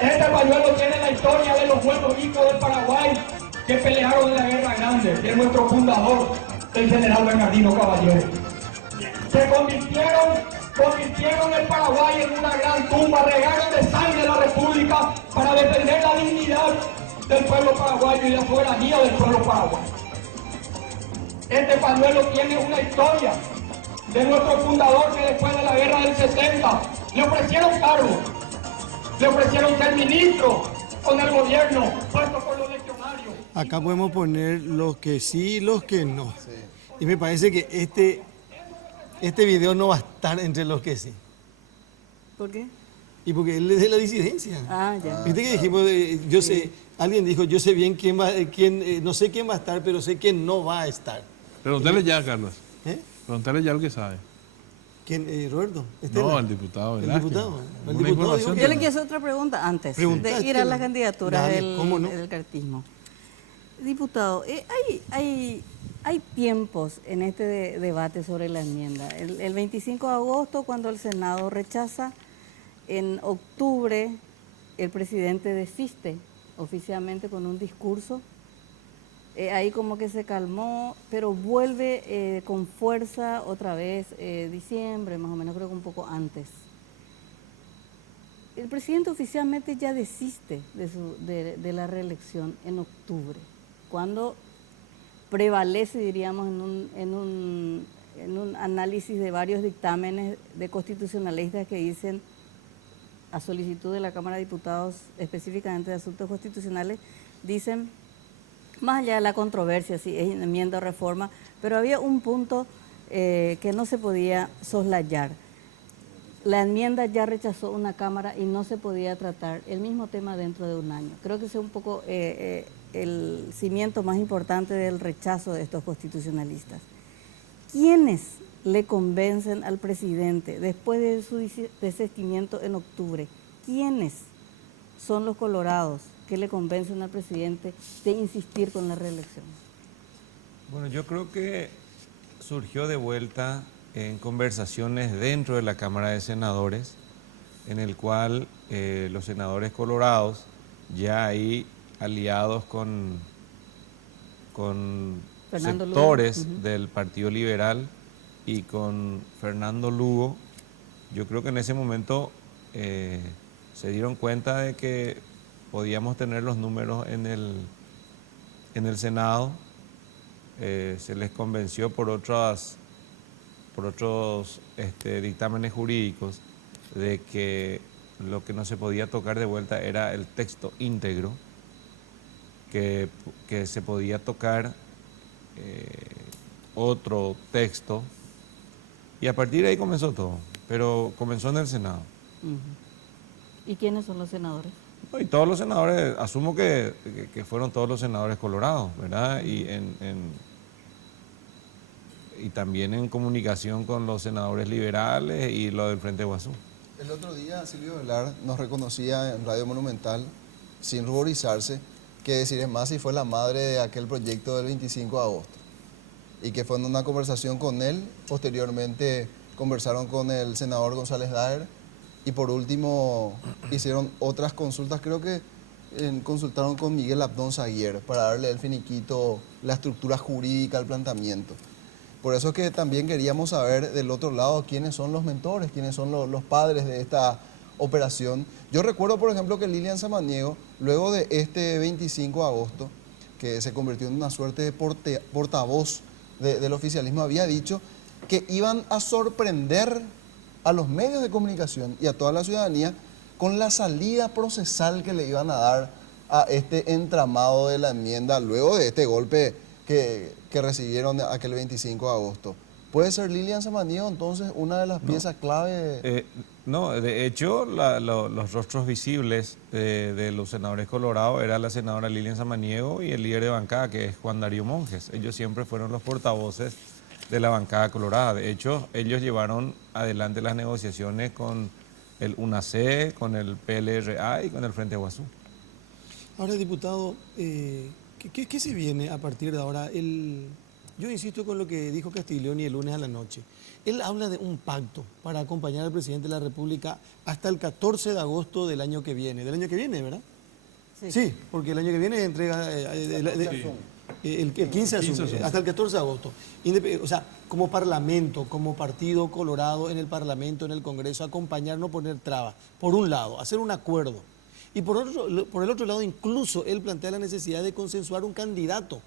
Este pañuelo tiene la historia de los buenos hijos del Paraguay que pelearon en la Guerra Grande, de nuestro fundador, el general Bernardino Caballero. Se convirtieron el Paraguay en una gran tumba, regaron de sangre la República para defender la dignidad del pueblo paraguayo y la soberanía del pueblo paraguayo. Este pañuelo tiene una historia de nuestro fundador que después de la guerra del 60 le ofrecieron cargo, le ofrecieron ser ministro con el gobierno puesto por los legionarios. Acá podemos poner los que sí y los que no. Y me parece que este video no va a estar entre los que sí. ¿Por qué? Y porque él es de la disidencia. Ah, ya. Viste que dijimos, yo sé, alguien dijo, yo sé bien no sé quién va a estar, pero sé quién no va a estar. Preguntale ya, Carlos. ¿Eh? Preguntale ya lo que sabe. ¿Quién, Roberto? No, el diputado. El Velázquez. diputado. El Una diputado información Yo le quiero hacer otra pregunta antes de ir a las candidaturas Dale, ¿cómo no? del cartismo. Diputado, hay tiempos en este debate sobre la enmienda. El 25 de agosto, cuando el Senado rechaza, en octubre el presidente desiste oficialmente con un discurso. Ahí como que se calmó, pero vuelve con fuerza otra vez, diciembre, más o menos, creo que un poco antes. El presidente oficialmente ya desiste de la reelección en octubre, cuando prevalece, diríamos, en un análisis de varios dictámenes de constitucionalistas que dicen, a solicitud de la Cámara de Diputados, específicamente de Asuntos Constitucionales, dicen, más allá de la controversia, si es enmienda o reforma, pero había un punto que no se podía soslayar. La enmienda ya rechazó una Cámara y no se podía tratar el mismo tema dentro de un año. Creo que ese es un poco el cimiento más importante del rechazo de estos constitucionalistas. ¿Quiénes le convencen al presidente después de su desistimiento en octubre? ¿Quiénes son los colorados que le convencen al presidente de insistir con la reelección? Bueno, yo creo que surgió de vuelta en conversaciones dentro de la Cámara de Senadores, en el cual los senadores colorados, ya ahí aliados con sectores del Partido Liberal y con Fernando Lugo, yo creo que en ese momento se dieron cuenta de que podíamos tener los números en el Senado. Se les convenció por otros dictámenes jurídicos de que lo que no se podía tocar de vuelta era el texto íntegro, que se podía tocar otro texto, y a partir de ahí comenzó todo, pero comenzó en el Senado. ¿Y quiénes son los senadores? Y todos los senadores, asumo que fueron todos los senadores colorados, ¿verdad? Y también en comunicación con los senadores liberales y los del Frente Guazú. El otro día Silvio Velar nos reconocía en Radio Monumental, sin ruborizarse, que decir es más si fue la madre de aquel proyecto del 25 de agosto. Y que fue en una conversación con él, posteriormente conversaron con el senador González Daer, y por último hicieron otras consultas, creo que consultaron con Miguel Abdón Zaguier para darle el finiquito, la estructura jurídica, el planteamiento. Por eso es que también queríamos saber del otro lado quiénes son los mentores, quiénes son los padres de esta operación. Yo recuerdo, por ejemplo, que Lilian Samaniego, luego de este 25 de agosto, que se convirtió en una suerte de portavoz del oficialismo, había dicho que iban a sorprender a los medios de comunicación y a toda la ciudadanía con la salida procesal que le iban a dar a este entramado de la enmienda luego de este golpe que recibieron aquel 25 de agosto. ¿Puede ser Lilian Samaniego entonces una de las piezas clave? No, de hecho los rostros visibles de los senadores colorados era la senadora Lilian Samaniego y el líder de bancada, que es Juan Darío Monjes. Ellos siempre fueron los portavoces de la bancada colorada. De hecho, ellos llevaron adelante las negociaciones con el UNAC, con el PLRA y con el Frente Guazú. Ahora, diputado, ¿qué se viene a partir de ahora? Yo insisto con lo que dijo Castiglioni el lunes a la noche. Él habla de un pacto para acompañar al presidente de la República hasta el 14 de agosto del año que viene. Del año que viene, ¿verdad? Sí, porque el año que viene entrega el 15 asume, hasta el 14 de agosto. O sea, como parlamento, como Partido Colorado en el Parlamento, en el Congreso, acompañar, no poner trabas. Por un lado, hacer un acuerdo. Y por el otro lado, incluso él plantea la necesidad de consensuar un candidato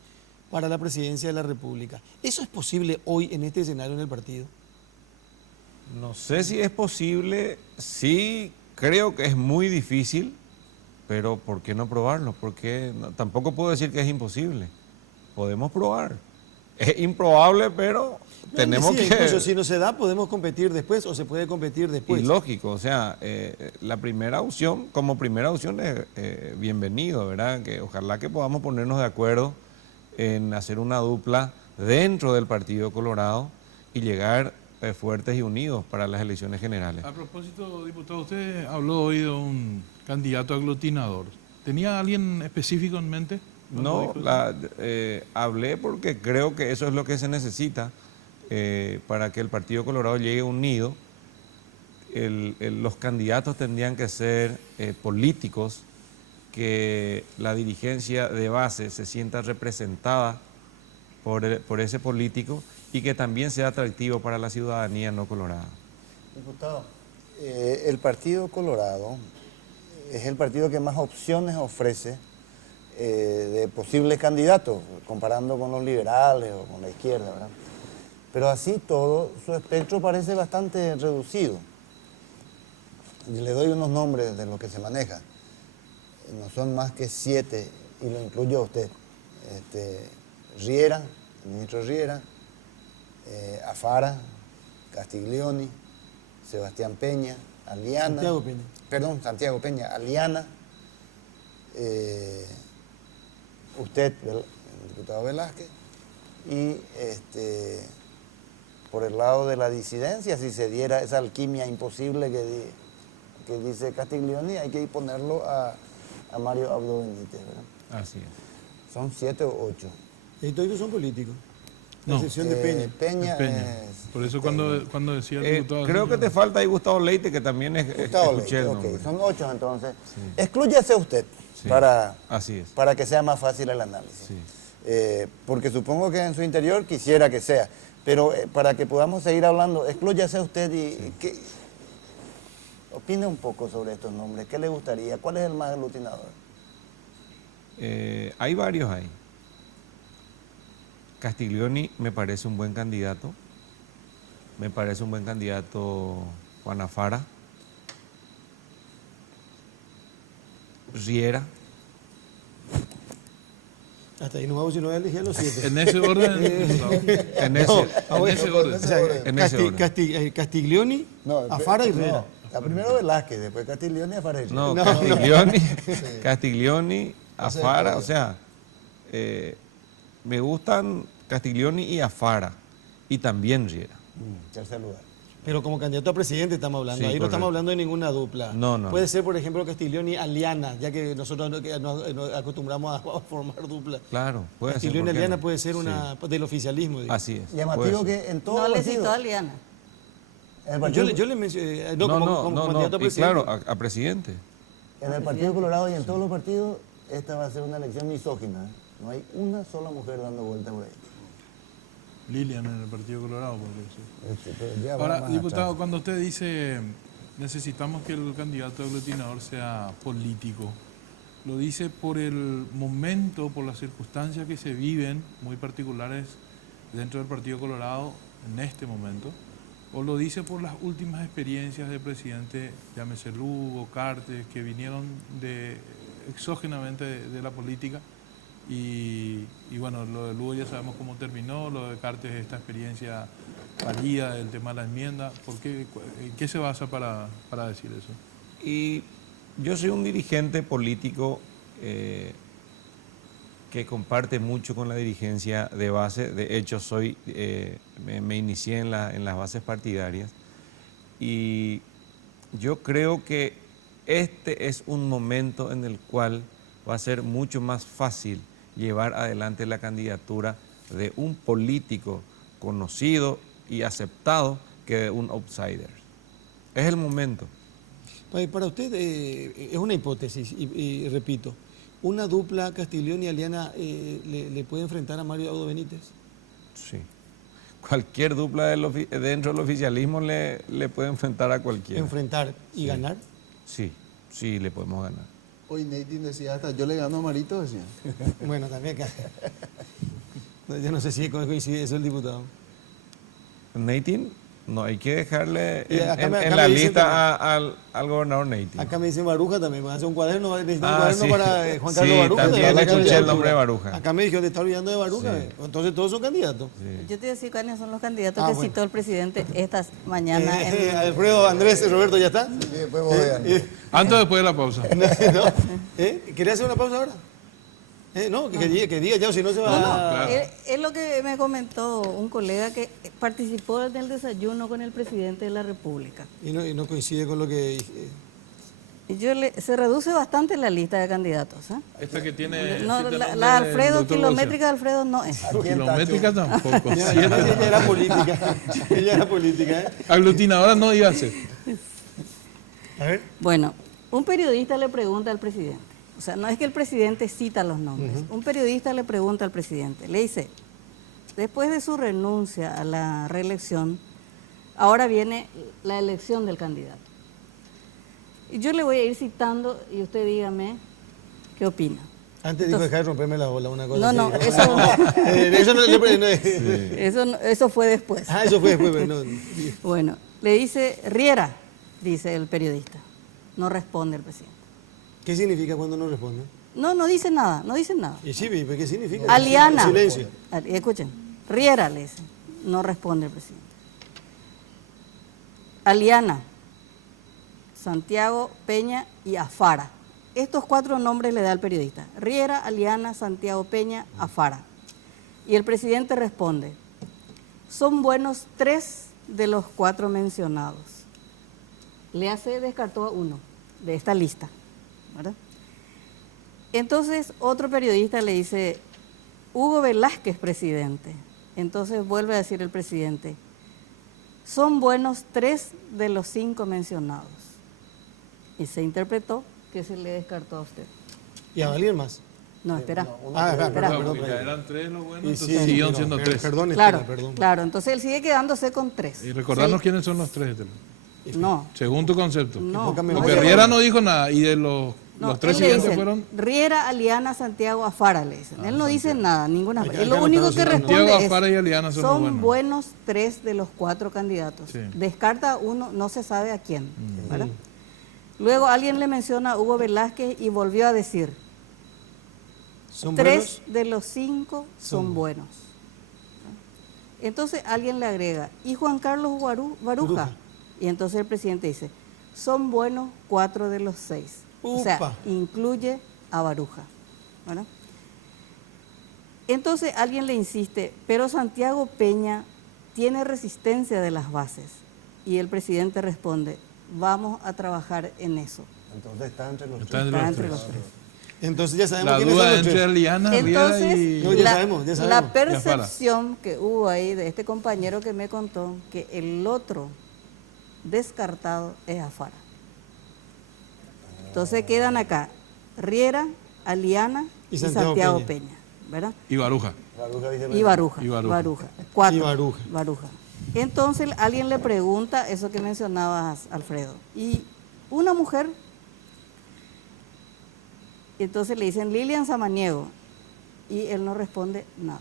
para la presidencia de la República. ¿Eso es posible hoy en este escenario en el partido? No sé si es posible, sí creo que es muy difícil, pero ¿por qué no probarlo? Porque tampoco puedo decir que es imposible. Podemos probar. Es improbable, pero tenemos que... Incluso si no se da, podemos competir después o se puede competir después. Y lógico, o sea, la primera opción, como primera opción es bienvenido, ¿verdad? Que ojalá que podamos ponernos de acuerdo en hacer una dupla dentro del Partido Colorado y llegar fuertes y unidos para las elecciones generales. A propósito, diputado, usted habló hoy de un candidato aglutinador. ¿Tenía alguien específico en mente? No, hablé porque creo que eso es lo que se necesita para que el Partido Colorado llegue unido. Los candidatos tendrían que ser políticos, que la dirigencia de base se sienta representada por ese político y que también sea atractivo para la ciudadanía no colorada. Diputado, el Partido Colorado es el partido que más opciones ofrece de posibles candidatos, comparando con los liberales o con la izquierda, ¿verdad? Pero así todo, su espectro parece bastante reducido. Y le doy unos nombres de lo que se maneja. No son más que 7, y lo incluyo a usted. Riera, el ministro Riera, Afara, Castiglioni, Sebastián Peña, Aliana. Santiago Peña, Aliana, usted, el diputado Velázquez, y por el lado de la disidencia, si se diera esa alquimia imposible que dice Castiglioni, hay que ponerlo a Mario Abdo Benítez, ¿verdad? Así es. Son 7 o 8. ¿Y todos son políticos? La No. excepción de Peña. Peña Por eso cuando decía el diputado... Creo que te falta ahí Gustavo Leite, que también es Gustavo escuché Leite, el nombre. son 8 entonces. Sí. Exclúyase usted Así es. para que sea más fácil el análisis. Sí. Porque supongo que en su interior quisiera que sea. Pero para que podamos seguir hablando, exclúyase usted y opine un poco sobre estos nombres. ¿Qué le gustaría? ¿Cuál es el más aglutinador? Hay varios ahí. Castiglioni me parece un buen candidato. Me parece un buen candidato Juan Afara. Riera. Hasta ahí nos vamos, si no voy a elegir a los 7. En ese orden. En ese orden. Castiglioni, Afara y Riera. Primero Velázquez, después Castiglioni, Afara y Riera. No, Castiglioni, Afara, o sea, me gustan Castiglioni y Afara, y también Riera. Tercer lugar. Pero como candidato a presidente estamos hablando, Sí, ahí correcto. no estamos hablando de ninguna dupla. No. Puede ser, por ejemplo, Castiglioni Aliana, ya que nosotros nos acostumbramos a formar dupla. Claro, puede ser. Castiglioni Aliana puede ser una del oficialismo. Digo. Así es. Llamativo que en todo No le partido... citó a Aliana. Yo le mencioné, como candidato a y presidente. claro, a presidente. En el Partido Colorado y en todos los partidos, esta va a ser una elección misógina. No hay una sola mujer dando vuelta por ahí. Lilian en el Partido Colorado, porque Ahora, diputado, cuando usted dice necesitamos que el candidato aglutinador sea político, ¿lo dice por el momento, por las circunstancias que se viven muy particulares dentro del Partido Colorado en este momento? ¿O lo dice por las últimas experiencias del presidente, llámese Lugo, Cartes, que vinieron exógenamente de la política Y bueno, lo de Lugo ya sabemos cómo terminó, lo de Cartes, esta experiencia valida, el tema de la enmienda. ¿En qué se basa para decir eso? Y yo soy un dirigente político que comparte mucho con la dirigencia de base. De hecho, me inicié en las bases partidarias. Y yo creo que este es un momento en el cual va a ser mucho más fácil llevar adelante la candidatura de un político conocido y aceptado que de un outsider. Es el momento. Para usted es una hipótesis, y repito, ¿una dupla Castiglione y Aliana le puede enfrentar a Mario Audo Benítez? Sí. Cualquier dupla dentro del oficialismo le puede enfrentar a cualquiera. ¿Enfrentar y ganar? Sí, sí, le podemos ganar. Hoy Nathan decía, hasta yo le gano a Marito, decía. Bueno, también acá. Yo no sé si coincide eso el diputado. Nathan, no, hay que dejarle acá en la lista al gobernador Nathan. Acá me dicen Baruja también, me hace un cuaderno, necesita un cuaderno para Juan Carlos Baruja. También escuché el nombre de Baruja. Acá me dijeron, te está olvidando de Baruja. Sí. Entonces todos son candidatos. Sí. Yo te decía cuáles son los candidatos que citó el presidente esta mañana. Alfredo, Andrés, Roberto, ¿ya está? Sí, después vos vean. Antes o después de la pausa. ¿Quería hacer una pausa ahora? No, que diga ya, si no se va a... Es lo que me comentó un colega que participó en el desayuno con el presidente de la República. Y no coincide con lo que... Se reduce bastante la lista de candidatos. Esta que tiene... No, la Alfredo, kilométrica de Alfredo no es. Kilométrica tampoco. Ella era política. Ella era política. Aglutinadora no iba a ser. A ver. Bueno, un periodista le pregunta al presidente. O sea, no es que el presidente cita los nombres. Un periodista le pregunta al presidente, le dice, después de su renuncia a la reelección, ahora viene la elección del candidato. Y yo le voy a ir citando y usted dígame qué opina. Antes dijo, dejar de romperme la bola, una cosa no, así. Eso fue después. Eso fue después. No. Bueno, le dice, Riera, dice el periodista. No responde el presidente. ¿Qué significa cuando no responde? No dice nada, no dice nada. ¿Y sí, qué significa? Aliana. Silencio. Escuchen, Riera le dice, no responde el presidente. Aliana, Santiago, Peña y Afara. Estos 4 nombres le da el periodista. Riera, Aliana, Santiago, Peña, Afara. Y el presidente responde, son buenos 3 de los 4 mencionados. Descartó a 1 de esta lista. ¿Verdad? Entonces otro periodista le dice, Hugo Velázquez, presidente. Entonces vuelve a decir el presidente, son buenos 3 de los 5 mencionados. Y se interpretó que se le descartó a usted. ¿Y a alguien más? No, espera. Perdón. Eran 3 los buenos, entonces siguieron siendo 3. Claro, entonces él sigue quedándose con 3. Y recordarnos quiénes son los 3. No. Según tu concepto. No. Porque Riera no dijo nada y de los 3 siguientes fueron... Riera, Aliana, Santiago, Afara le dicen. Él no dice nada, ninguna. Él lo no, único que responde Santiago, Afara y Aliana son buenos 3 de los 4 candidatos. Sí. Descarta 1, no se sabe a quién. ¿Verdad? Luego alguien le menciona a Hugo Velázquez y volvió a decir, 3 de los 5 son buenos. Entonces alguien le agrega, ¿y Juan Carlos Baruja? Y entonces el presidente dice, son buenos 4 de los 6. O sea, incluye a Baruja. ¿Verdad? Entonces alguien le insiste, pero Santiago Peña tiene resistencia de las bases. Y el presidente responde, vamos a trabajar en eso. Entonces está entre los 3. Está entre los 3. Entonces ya sabemos quiénes son los 3. Entonces, no, ya sabemos. La percepción que hubo ahí de este compañero que me contó que el otro descartado es Afara. Entonces quedan acá Riera, Aliana y Santiago Peña. ¿Verdad? Y Baruja. Baruja. 4. Baruja. Entonces alguien le pregunta eso que mencionabas, Alfredo. Y una mujer, entonces le dicen Lilian Samaniego y él no responde nada.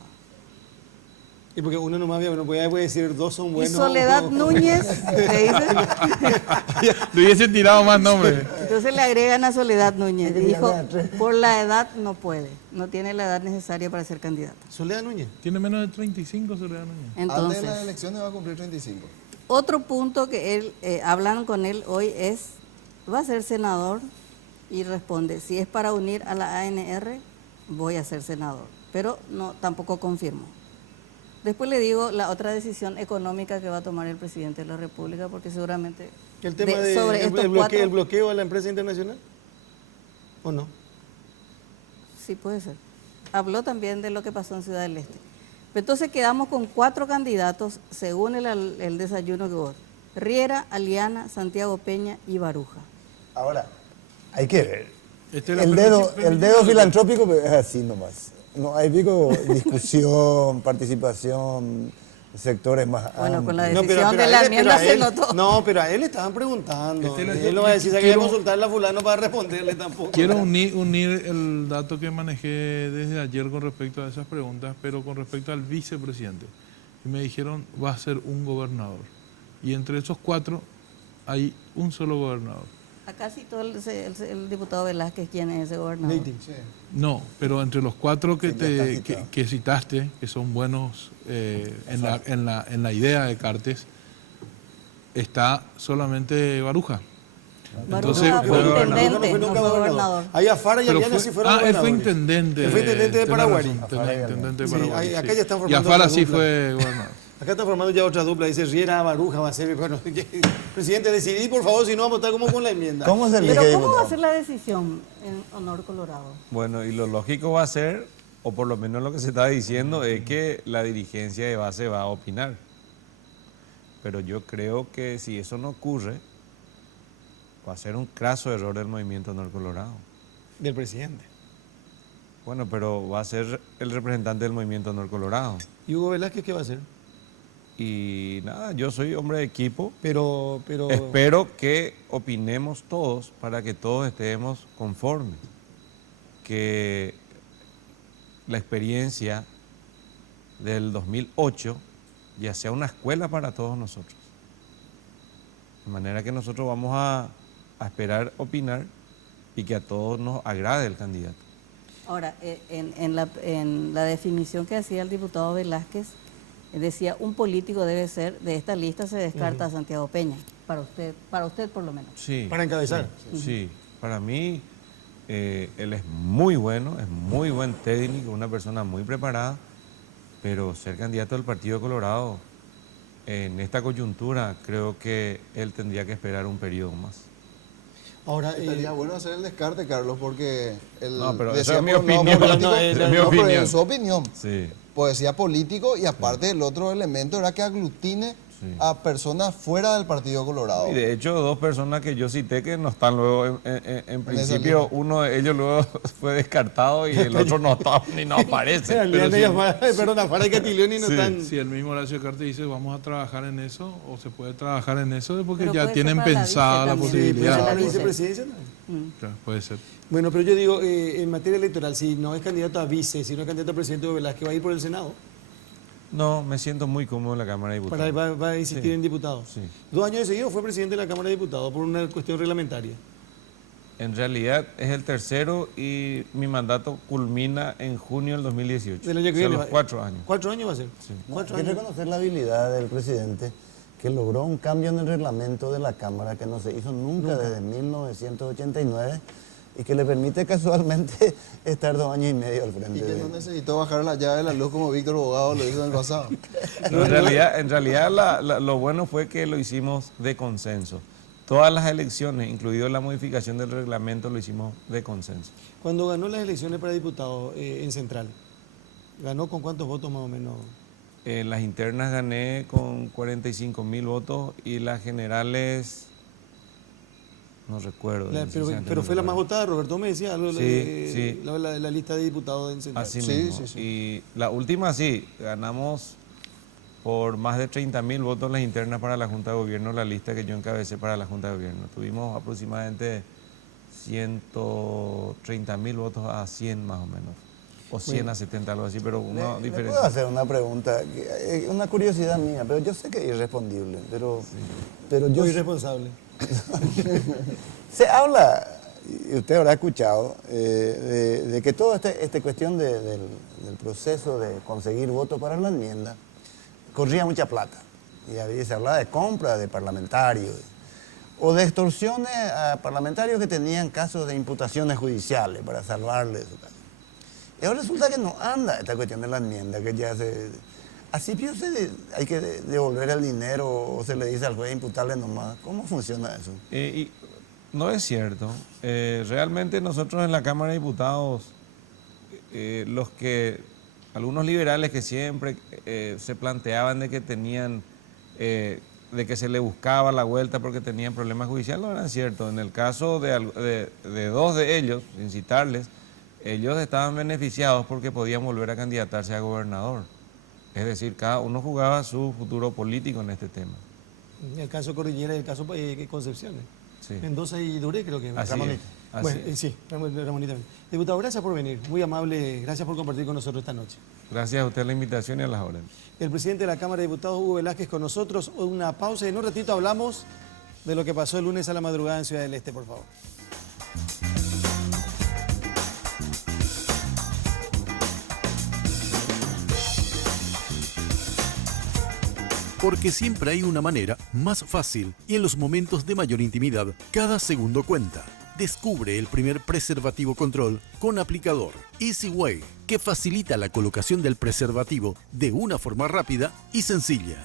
Y porque uno nomás no puede decir 2 son buenos. Y Soledad Núñez, le dice. Le hubiese tirado más nombres. Entonces le agregan a Soledad Núñez. Dijo, por la edad no puede, no tiene la edad necesaria para ser candidata. ¿Soledad Núñez? Tiene menos de 35, Soledad Núñez. Antes Entonces, de las elecciones va a cumplir 35. otro punto que él, hablan con él hoy es, va a ser senador y responde, si es para unir a la ANR, voy a ser senador. Pero no, tampoco confirmo. Después le digo la otra decisión económica que va a tomar el presidente de la República, porque seguramente... ¿El tema sobre el bloqueo a la empresa internacional? ¿O no? Sí, puede ser. Habló también de lo que pasó en Ciudad del Este. Entonces quedamos con 4 candidatos, según el desayuno que vos. Riera, Aliana, Santiago Peña y Baruja. Ahora, hay que ver. El dedo filantrópico es así nomás. No hay discusión, participación, sectores más Bueno, con la No, decisión de la enmienda se notó. No, pero a él le estaban preguntando. Él no va a decir que voy a consultarle a fulano para responderle tampoco. Quiero unir el dato que manejé desde ayer con respecto a esas preguntas, pero con respecto al vicepresidente. Y me dijeron, va a ser un gobernador. Y entre esos 4 hay un solo gobernador. Acá citó el diputado Velázquez, ¿quién es ese gobernador? No, pero entre los 4 que citaste, que son buenos en la idea de Cartes, está solamente Baruja. Entonces, Baruja fue intendente, no fue gobernador. Ahí Afara y Aliana sí fueron él gobernadores. fue intendente. Él fue intendente de Paraguay. Intendente de Paraguay. Sí, acá ya están Y formando Afara otra sí dupla. fue gobernador. Acá está formando ya otra dupla, dice Riera, Baruja va a ser, bueno, presidente, decidí por favor, si no vamos a estar como con la enmienda. Pero ¿cómo va a ser la decisión en Honor Colorado? Bueno, y lo lógico va a ser, o por lo menos lo que se está diciendo, es que la dirigencia de base va a opinar. Pero yo creo que si eso no ocurre, va a ser un craso error del movimiento Honor Colorado. Del presidente. Bueno, pero va a ser el representante del movimiento Honor Colorado. ¿Y Hugo Velázquez qué va a hacer? Y nada, yo soy hombre de equipo. Pero espero que opinemos todos para que todos estemos conformes. Que la experiencia del 2008 ya sea una escuela para todos nosotros. De manera que nosotros vamos a esperar opinar y que a todos nos agrade el candidato. Ahora, en la definición que hacía el diputado Velázquez, decía, un político debe ser, de esta lista se descarta a Santiago Peña, para usted por lo menos. Sí. Para encabezar. Sí, para mí él es muy bueno, es muy buen técnico, una persona muy preparada, pero ser candidato del Partido Colorado, en esta coyuntura, creo que él tendría que esperar un periodo más. Ahora, estaría bueno hacer el descarte, Carlos, porque no, pero esa es mi opinión. Pero es su opinión. Sí. Pues decía político y aparte el otro elemento era que aglutine a personas fuera del Partido Colorado. Y de hecho, 2 personas que yo cité que no están luego, en principio, uno de ellos luego fue descartado y el otro no está ni no aparece. Perdón, Afara y Catilioni no están... Si el mismo Horacio Cartes dice vamos a trabajar en eso, o se puede trabajar en eso, es porque Pero ya puede tienen ser para la pensada la vice posibilidad. ¿Para la vicepresidencia también? Claro, puede ser. Bueno, pero yo digo, en materia electoral, si no es candidato a vice, si no es candidato a presidente de Velázquez, ¿va a ir por el Senado? No, me siento muy cómodo en la Cámara de Diputados. ¿Va a insistir en diputados? Sí. 2 años de seguido fue presidente de la Cámara de Diputados por una cuestión reglamentaria. En realidad es el tercero y mi mandato culmina en junio del 2018. Del año que viene. Los 4 años. 4 años va a ser. Sí. Hay que reconocer la habilidad del presidente que logró un cambio en el reglamento de la Cámara que no se hizo nunca. Desde 1989 y que le permite casualmente estar 2 años y medio al frente. Y que no necesitó bajar la llave de la luz como Víctor Bogado lo hizo en el pasado. No, en realidad lo bueno fue que lo hicimos de consenso. Todas las elecciones, incluido la modificación del reglamento, lo hicimos de consenso. Cuando ganó las elecciones para diputado en Central, ¿ganó con cuántos votos más o menos? En las internas gané con 45.000 votos y las generales... No recuerdo. Pero fue la más votada, Roberto me decía algo sí. La lista de diputados en Central. Así mismo. Sí. Y la última sí, ganamos por más de 30.000 votos las internas para la Junta de Gobierno, la lista que yo encabecé para la Junta de Gobierno. Tuvimos aproximadamente 130.000 votos a 100 más o menos. O 100 a 70, algo así, pero una diferencia. ¿Le puedo hacer una pregunta? Una curiosidad mía, pero yo sé que es irrespondible, pero yo... Muy irresponsable. Se habla, y usted habrá escuchado, de que toda esta cuestión del proceso de conseguir votos para la enmienda corría mucha plata. Y se hablaba de compra de parlamentarios o de extorsiones a parlamentarios que tenían casos de imputaciones judiciales para salvarles. Y ahora resulta que no anda esta cuestión de la enmienda, que ya así hay que devolver el dinero o se le dice al juez imputarle nomás. ¿Cómo funciona eso? No es cierto. Realmente nosotros en la Cámara de Diputados, algunos liberales que siempre se planteaban de que tenían, de que se le buscaba la vuelta porque tenían problemas judiciales, no eran cierto. En el caso de dos de ellos, sin citarles, ellos estaban beneficiados porque podían volver a candidatarse a gobernador. Es decir, cada uno jugaba su futuro político en este tema. El caso Cordillera y el caso Concepción. Sí. Mendoza y Duré creo que. Ramonita. Bueno, sí, Ramonita. Diputado, gracias por venir. Muy amable, gracias por compartir con nosotros esta noche. Gracias a usted la invitación y a las órdenes. El presidente de la Cámara de Diputados, Hugo Velázquez, con nosotros. Una pausa y en un ratito hablamos de lo que pasó el lunes a la madrugada en Ciudad del Este, por favor. Porque siempre hay una manera más fácil y en los momentos de mayor intimidad, cada segundo cuenta. Descubre el primer preservativo control con aplicador Easy Way, que facilita la colocación del preservativo de una forma rápida y sencilla.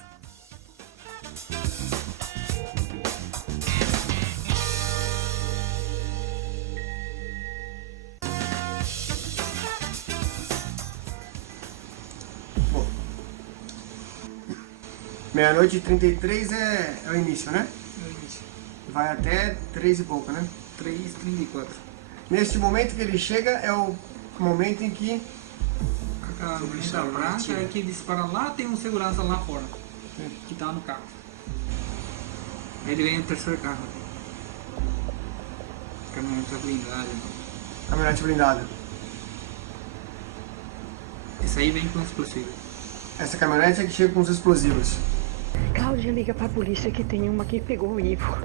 Meia-noite e 33 é o início, né? É o início. Vai até 3 e pouco, né? 3h34. Neste momento que ele chega é o momento em que... A luz branca é que dispara lá, tem um segurança lá fora, que tá no carro. Aí ele vem o terceiro carro. Caminhonete blindada. Caminhonete blindada. Esse aí vem com explosivos. Essa caminhonete é que chega com os explosivos. Cláudia, liga pra polícia que tem uma que pegou o Ivo.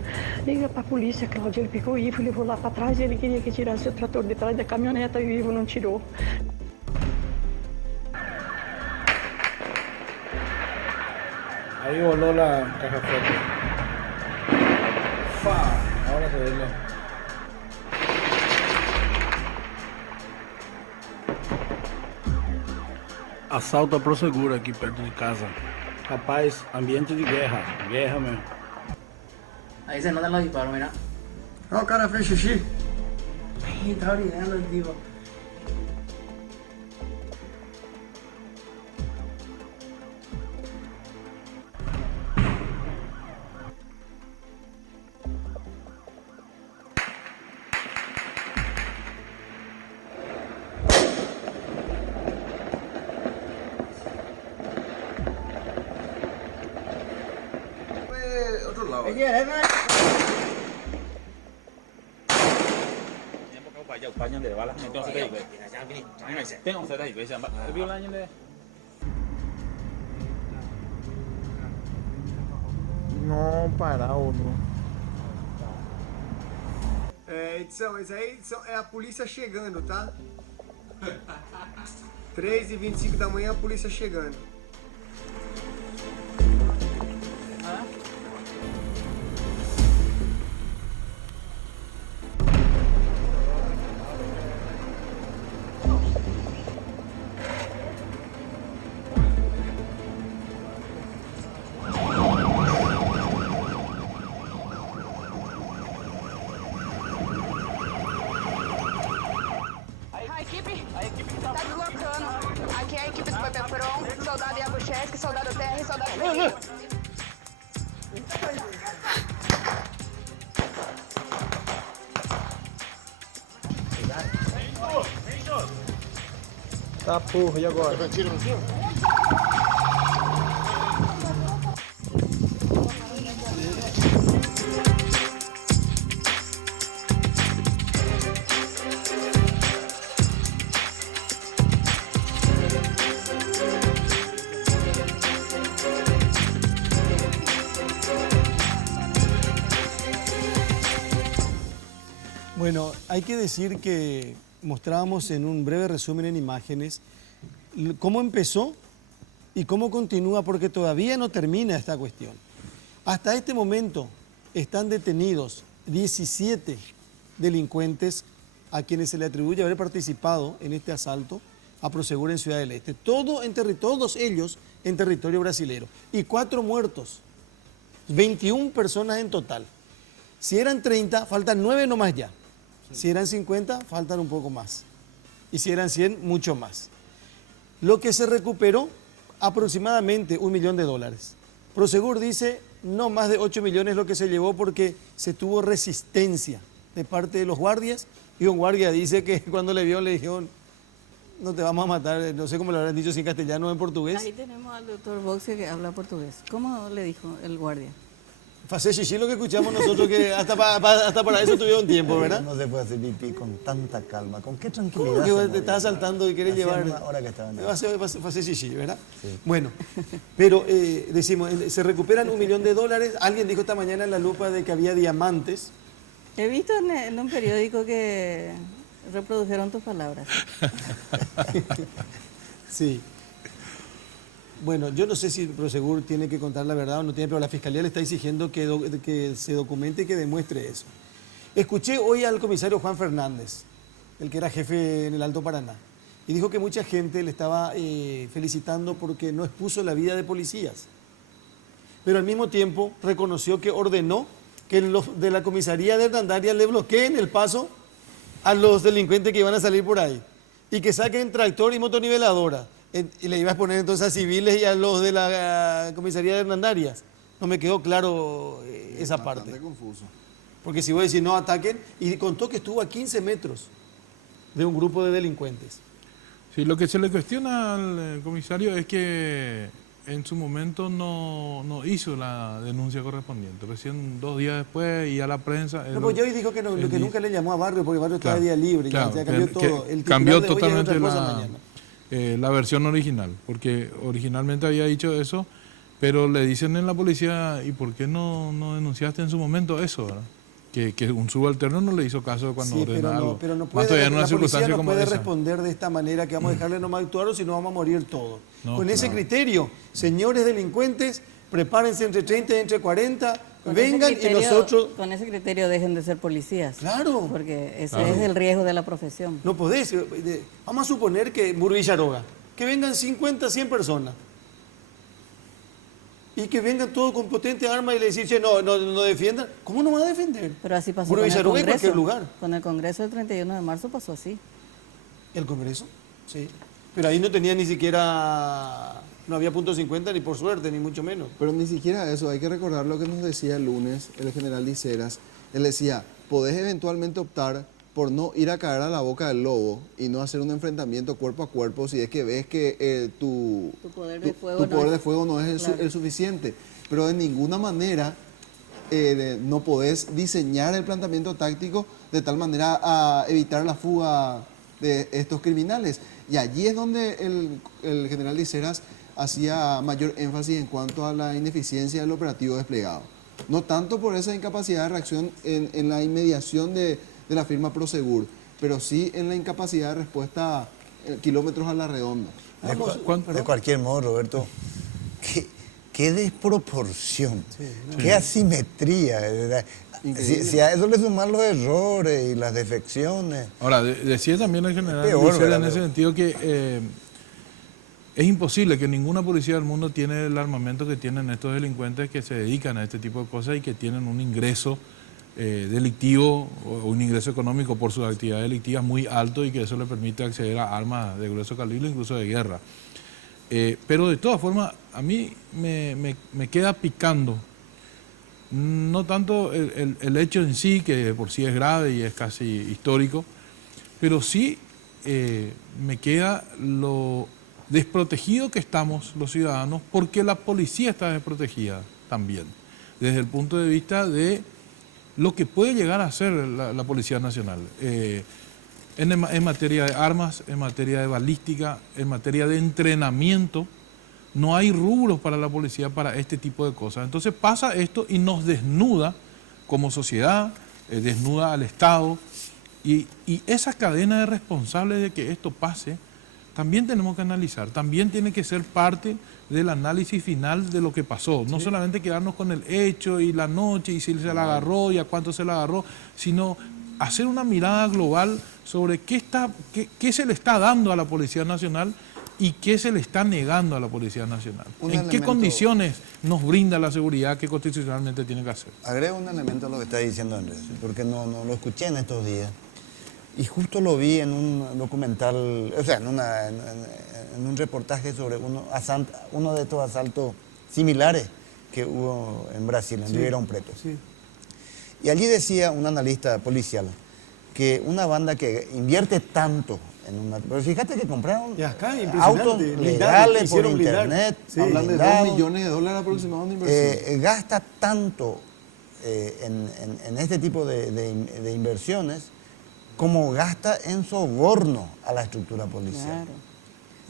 Liga pra polícia, Cláudia, ele pegou o Ivo, levou lá pra trás e ele queria que tirasse o trator de trás da caminhoneta e o Ivo não tirou. Ahí voló la caja fuerte. Ahora se ve. Assalto a Prosegura aqui perto de casa. Rapaz, ambiente de guerra. Guerra mesmo. Ahí se notan los disparos, mira. Ó, o cara fez xixi. Ahí está orinando el tipo. Não parar ou não. Edição, isso aí é a polícia chegando, tá? 3h25 da manhã, a polícia chegando. A equipe tá deslocando. Aqui é a equipe do Pepefron, soldado Iabucheski, soldado Terra e soldado Felipe. Tá porra, e agora? Bueno, hay que decir que mostrábamos en un breve resumen en imágenes cómo empezó y cómo continúa, porque todavía no termina esta cuestión. Hasta este momento están detenidos 17 delincuentes a quienes se le atribuye haber participado en este asalto a Prosegur en Ciudad del Este. Todos ellos en territorio brasilero. Y 4 muertos, 21 personas en total. Si eran 30, faltan 9 nomás ya. Si eran 50, faltan un poco más. Y si eran 100, mucho más. Lo que se recuperó, aproximadamente $1 millón. Prosegur dice no más de 8 millones lo que se llevó porque se tuvo resistencia de parte de los guardias. Y un guardia dice que cuando le vio le dijeron, no te vamos a matar, no sé cómo lo habrán dicho si en castellano o en portugués. Ahí tenemos al doctor Boxe que habla portugués. ¿Cómo le dijo el guardia? Facé xixi lo que escuchamos nosotros, que hasta para eso tuvieron tiempo, ¿verdad? No se puede hacer pipí con tanta calma, con qué tranquilidad. ¿Cómo que te estás saltando y querés llevar? Una hora que estaban ahí. Facé xixi, ¿verdad? Sí. Bueno, pero decimos, se recuperan $1 millón. Alguien dijo esta mañana en La Lupa de que había diamantes. He visto en un periódico que reprodujeron tus palabras. Sí. Bueno, yo no sé si Prosegur tiene que contar la verdad o no tiene, pero la Fiscalía le está exigiendo que se documente y que demuestre eso. Escuché hoy al comisario Juan Fernández, el que era jefe en el Alto Paraná, y dijo que mucha gente le estaba felicitando porque no expuso la vida de policías. Pero al mismo tiempo reconoció que ordenó que los de la comisaría de Hernandaria le bloqueen el paso a los delincuentes que iban a salir por ahí y que saquen tractor y motoniveladora. Y le ibas a poner entonces a civiles y a los de la comisaría de Hernandarias. No me quedó claro esa parte. Bastante confuso. Porque si voy a decir no ataquen, y contó que estuvo a 15 metros de un grupo de delincuentes. Sí, lo que se le cuestiona al comisario es que en su momento no hizo la denuncia correspondiente. Recién 2 días después y a la prensa... No, pues yo hoy dijo que nunca le llamó a Barrio porque Barrio estaba de día libre. Claro, ya cambió todo. El cambió de hoy totalmente es otra cosa mañana. La versión original, porque originalmente había dicho eso, pero le dicen en la policía, ¿y por qué no denunciaste en su momento eso? ¿Verdad? Que un subalterno no le hizo caso cuando ordena algo. Pero no Más puede, todavía en una la policía circunstancia no como puede esa. responder de esta manera, que vamos a dejarle nomás actuar o si no vamos a morir todos. No, Con ese claro. criterio, señores delincuentes, prepárense entre 30 y entre 40, vengan y nosotros... Con ese criterio dejen de ser policías. Claro. Porque ese Claro. es el riesgo de la profesión. No podés. Vamos a suponer que Burvillaroga, que vengan 50, 100 personas. Y que vengan todos con potente arma y le dicen, che, no defiendan. ¿Cómo no van a defender? Pero así pasó con el Burvillaroga en cualquier Congreso. lugar. Con el Congreso del 31 de marzo pasó así. ¿El Congreso? Sí. Pero ahí no tenía ni siquiera... No había punto 50 ni por suerte, ni mucho menos. Pero ni siquiera eso, hay que recordar lo que nos decía el lunes el general Liceras. Él decía, podés eventualmente optar por no ir a caer a la boca del lobo y no hacer un enfrentamiento cuerpo a cuerpo si es que ves que tu poder de fuego no es el suficiente. Pero de ninguna manera no podés diseñar el planteamiento táctico de tal manera a evitar la fuga de estos criminales. Y allí es donde el general Liceras hacía mayor énfasis en cuanto a la ineficiencia del operativo desplegado. No tanto por esa incapacidad de reacción en la inmediación de la firma Prosegur, pero sí en la incapacidad de respuesta kilómetros a la redonda. De cualquier modo, Roberto, qué desproporción, qué asimetría. Si a eso le suman los errores y las defecciones. Ahora, decía también el general Peor, Licera en ese sentido que es imposible que ninguna policía del mundo tiene el armamento que tienen estos delincuentes que se dedican a este tipo de cosas y que tienen un ingreso delictivo o un ingreso económico por sus actividades delictivas muy alto y que eso le permite acceder a armas de grueso calibre, incluso de guerra. Pero de todas formas, a mí me queda picando, no tanto el hecho en sí, que de por sí es grave y es casi histórico, pero sí me queda lo desprotegido que estamos los ciudadanos, porque la policía está desprotegida también, desde el punto de vista de lo que puede llegar a hacer la Policía Nacional. En materia de armas, en materia de balística, en materia de entrenamiento, no hay rubros para la policía para este tipo de cosas. Entonces pasa esto y nos desnuda como sociedad, desnuda al Estado, Y esa cadena de responsables de que esto pase, también tenemos que analizar, también tiene que ser parte del análisis final de lo que pasó. No solamente quedarnos con el hecho y la noche y si se la agarró y a cuánto se la agarró, sino hacer una mirada global sobre qué se le está dando a la Policía Nacional y qué se le está negando a la Policía Nacional. ¿En qué condiciones nos brinda la seguridad que constitucionalmente tiene que hacer? Agrego un elemento a lo que está diciendo Andrés, porque no lo escuché en estos días. Y justo lo vi en un documental, o sea, en un reportaje sobre uno de estos asaltos similares que hubo en Brasil, en Ribeirão Preto. Sí. Y allí decía un analista policial que una banda que invierte tanto en una... Pero fíjate que compraron autos legales por internet. Sí. Hablan de $2 millones aproximadamente de inversión. Gasta tanto en este tipo de inversiones como gasta en soborno a la estructura policial. Claro.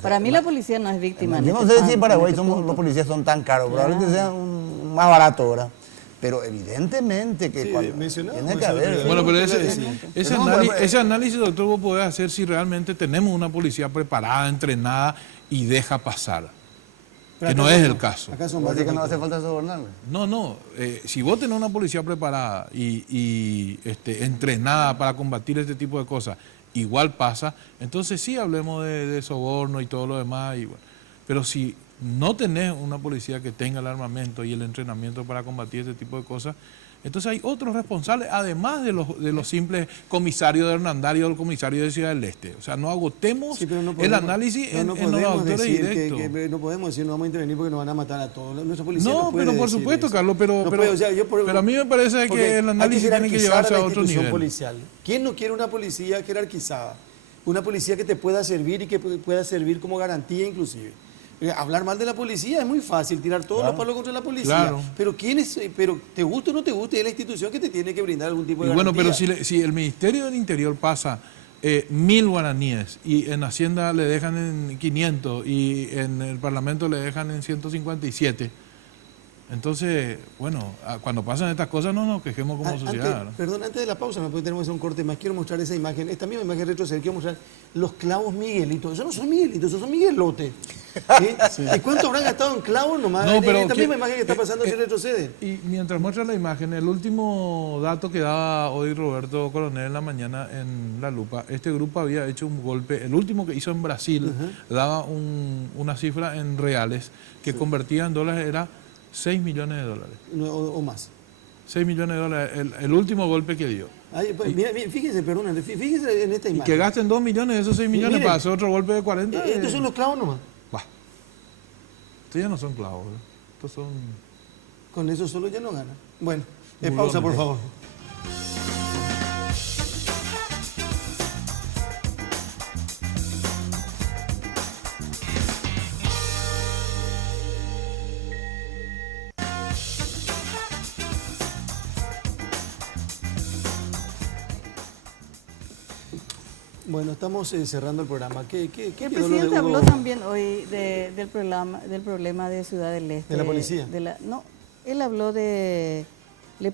Para mí la policía no es víctima. Yo no sé si en Paraguay los policías son tan caros, probablemente sean más baratos ahora. Pero evidentemente que tiene que haber... Bueno, pero ese análisis, doctor, vos podés hacer si realmente tenemos una policía preparada, entrenada y deja pasar. Que no es el caso. ¿Acaso que no hace falta sobornarle? No. Si vos tenés una policía preparada y entrenada para combatir este tipo de cosas, igual pasa, entonces sí hablemos de soborno y todo lo demás. Y bueno. Pero si no tenés una policía que tenga el armamento y el entrenamiento para combatir este tipo de cosas, entonces hay otros responsables, además de los simples comisarios de Hernandario o el comisario de Ciudad del Este. O sea, no agotemos el análisis en los autores directos. No podemos decir, no vamos a intervenir porque nos van a matar a todos. Nuestra policía no pero por supuesto, eso. Carlos, pero a mí me parece que el análisis tiene que llevarse a otro nivel. Policial. ¿Quién no quiere una policía jerarquizada? Una policía que te pueda servir y que pueda servir como garantía inclusive. Hablar mal de la policía es muy fácil, tirar todos los palos contra la policía. Claro. Pero te gusta o no te gusta, es la institución que te tiene que brindar algún tipo de garantía. Bueno, pero si el Ministerio del Interior pasa 1.000 guaraníes y en Hacienda le dejan en 500 y en el Parlamento le dejan en 157, entonces, bueno, cuando pasan estas cosas no nos quejemos como sociedad. Perdón, antes de la pausa, tenemos que hacer un corte más. Quiero mostrar esa imagen, esta misma imagen retroceder. Quiero mostrar los clavos Miguelitos. Esos no son Miguelitos, esos son Miguelotes. Sí. ¿Y cuánto habrán gastado en clavos nomás? No, pero esta misma imagen que está pasando si retrocede. Y mientras muestra la imagen, el último dato que daba hoy Roberto Coronel en la mañana en La Lupa, este grupo había hecho un golpe, el último que hizo en Brasil, daba una cifra en reales que convertía en dólares, era $6 millones. O más. 6 millones de dólares, el último golpe que dio. Ay, pues, mira, fíjese, perdón, fíjese en esta imagen. Y que gasten 2 millones de esos 6 millones para hacer otro golpe de 40. Estos son los clavos nomás. Estos ya no son clavos, estos son... Con eso solo ya no gana. Bueno, pausa por favor. Bueno, estamos cerrando el programa. ¿Qué el presidente habló también hoy del problema de Ciudad del Este. ¿De la policía? No, él habló le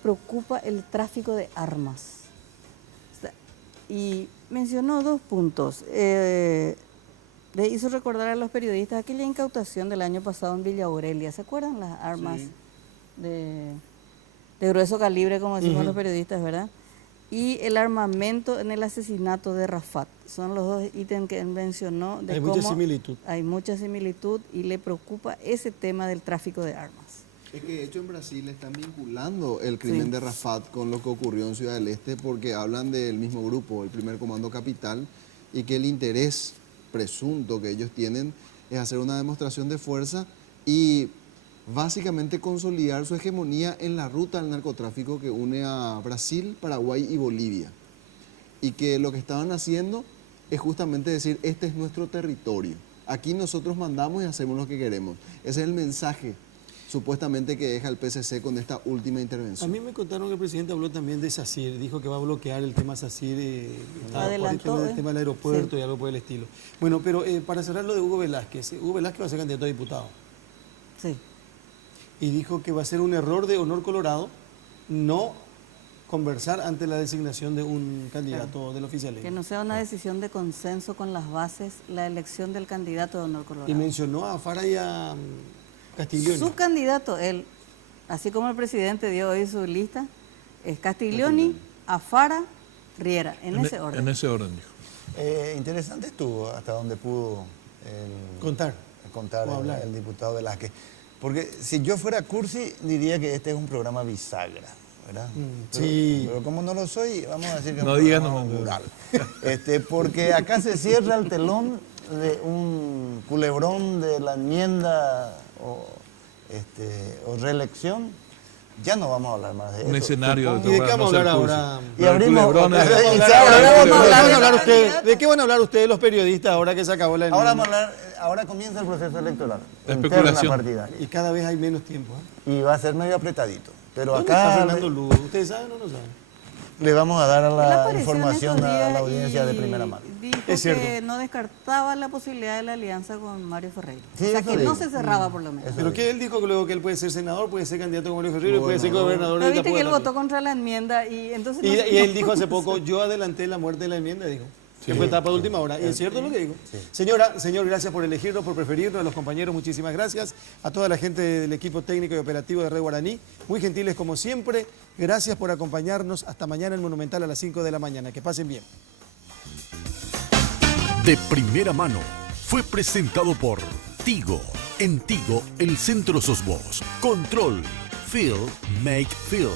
preocupa el tráfico de armas. Y mencionó 2 puntos. Le hizo recordar a los periodistas aquella incautación del año pasado en Villa Aurelia. ¿Se acuerdan las armas de grueso calibre, como decimos los periodistas, verdad? Y el armamento en el asesinato de Rafat. Son los 2 ítems que él mencionó. Hay mucha similitud. Hay mucha similitud y le preocupa ese tema del tráfico de armas. Es que de hecho en Brasil están vinculando el crimen de Rafat con lo que ocurrió en Ciudad del Este porque hablan del mismo grupo, el Primer Comando Capital, y que el interés presunto que ellos tienen es hacer una demostración de fuerza y básicamente consolidar su hegemonía en la ruta del narcotráfico que une a Brasil, Paraguay y Bolivia. Y que lo que estaban haciendo es justamente decir, este es nuestro territorio. Aquí nosotros mandamos y hacemos lo que queremos. Ese es el mensaje supuestamente que deja el PCC con esta última intervención. A mí me contaron que el presidente habló también de SACIR, dijo que va a bloquear el tema SACIR, adelantó, el tema del aeropuerto y algo por el estilo. Bueno, pero para cerrar lo de Hugo Velázquez va a ser candidato a diputado. Sí. Y dijo que va a ser un error de Honor Colorado no conversar ante la designación de un candidato del oficialismo. Que no sea una decisión de consenso con las bases la elección del candidato de Honor Colorado. Y mencionó a Fara y a Castiglioni. Su candidato, él, así como el presidente dio hoy su lista, es Castiglioni, Afara, Riera, en ese orden. En ese orden, dijo. Interesante estuvo hasta donde pudo contar el diputado Velázquez. Porque si yo fuera Cursi, diría que este es un programa bisagra, ¿verdad? Pero como no lo soy, vamos a decir que es un programa rural. Porque acá se cierra el telón de un culebrón de la enmienda o reelección. Ya no vamos a hablar más de eso. Un escenario ¿Y de qué vamos a hablar ahora? Y abrimos. ¿De qué van a hablar ustedes los periodistas ahora que se acabó la enmienda? Ahora comienza el proceso electoral. Especulación. Partidaria. Y cada vez hay menos tiempo. Y va a ser medio apretadito. Pero ¿Dónde acá está Fernando Lugo? ¿Ustedes saben o no saben? Le vamos a dar la información a la audiencia de primera mano. Dijo que no descartaba la posibilidad de la alianza con Mario Ferreira. Sí, o sea, que no se cerraba por lo menos. Pero que él dijo que luego que él puede ser senador, puede ser candidato como Mario Ferreira, puede ser gobernador. Pero viste que él votó contra la enmienda y entonces... Y él dijo hace poco, yo adelanté la muerte de la enmienda, dijo. Que fue etapa de última hora. Y es cierto lo que digo. Sí. Señor, gracias por elegirnos, por preferirnos. A los compañeros, muchísimas gracias. A toda la gente del equipo técnico y operativo de Red Guaraní, muy gentiles como siempre. Gracias por acompañarnos. Hasta mañana en Monumental a las 5 de la mañana. Que pasen bien. De primera mano fue presentado por Tigo. En Tigo, el centro sos vos. Control. Feel. Make feel.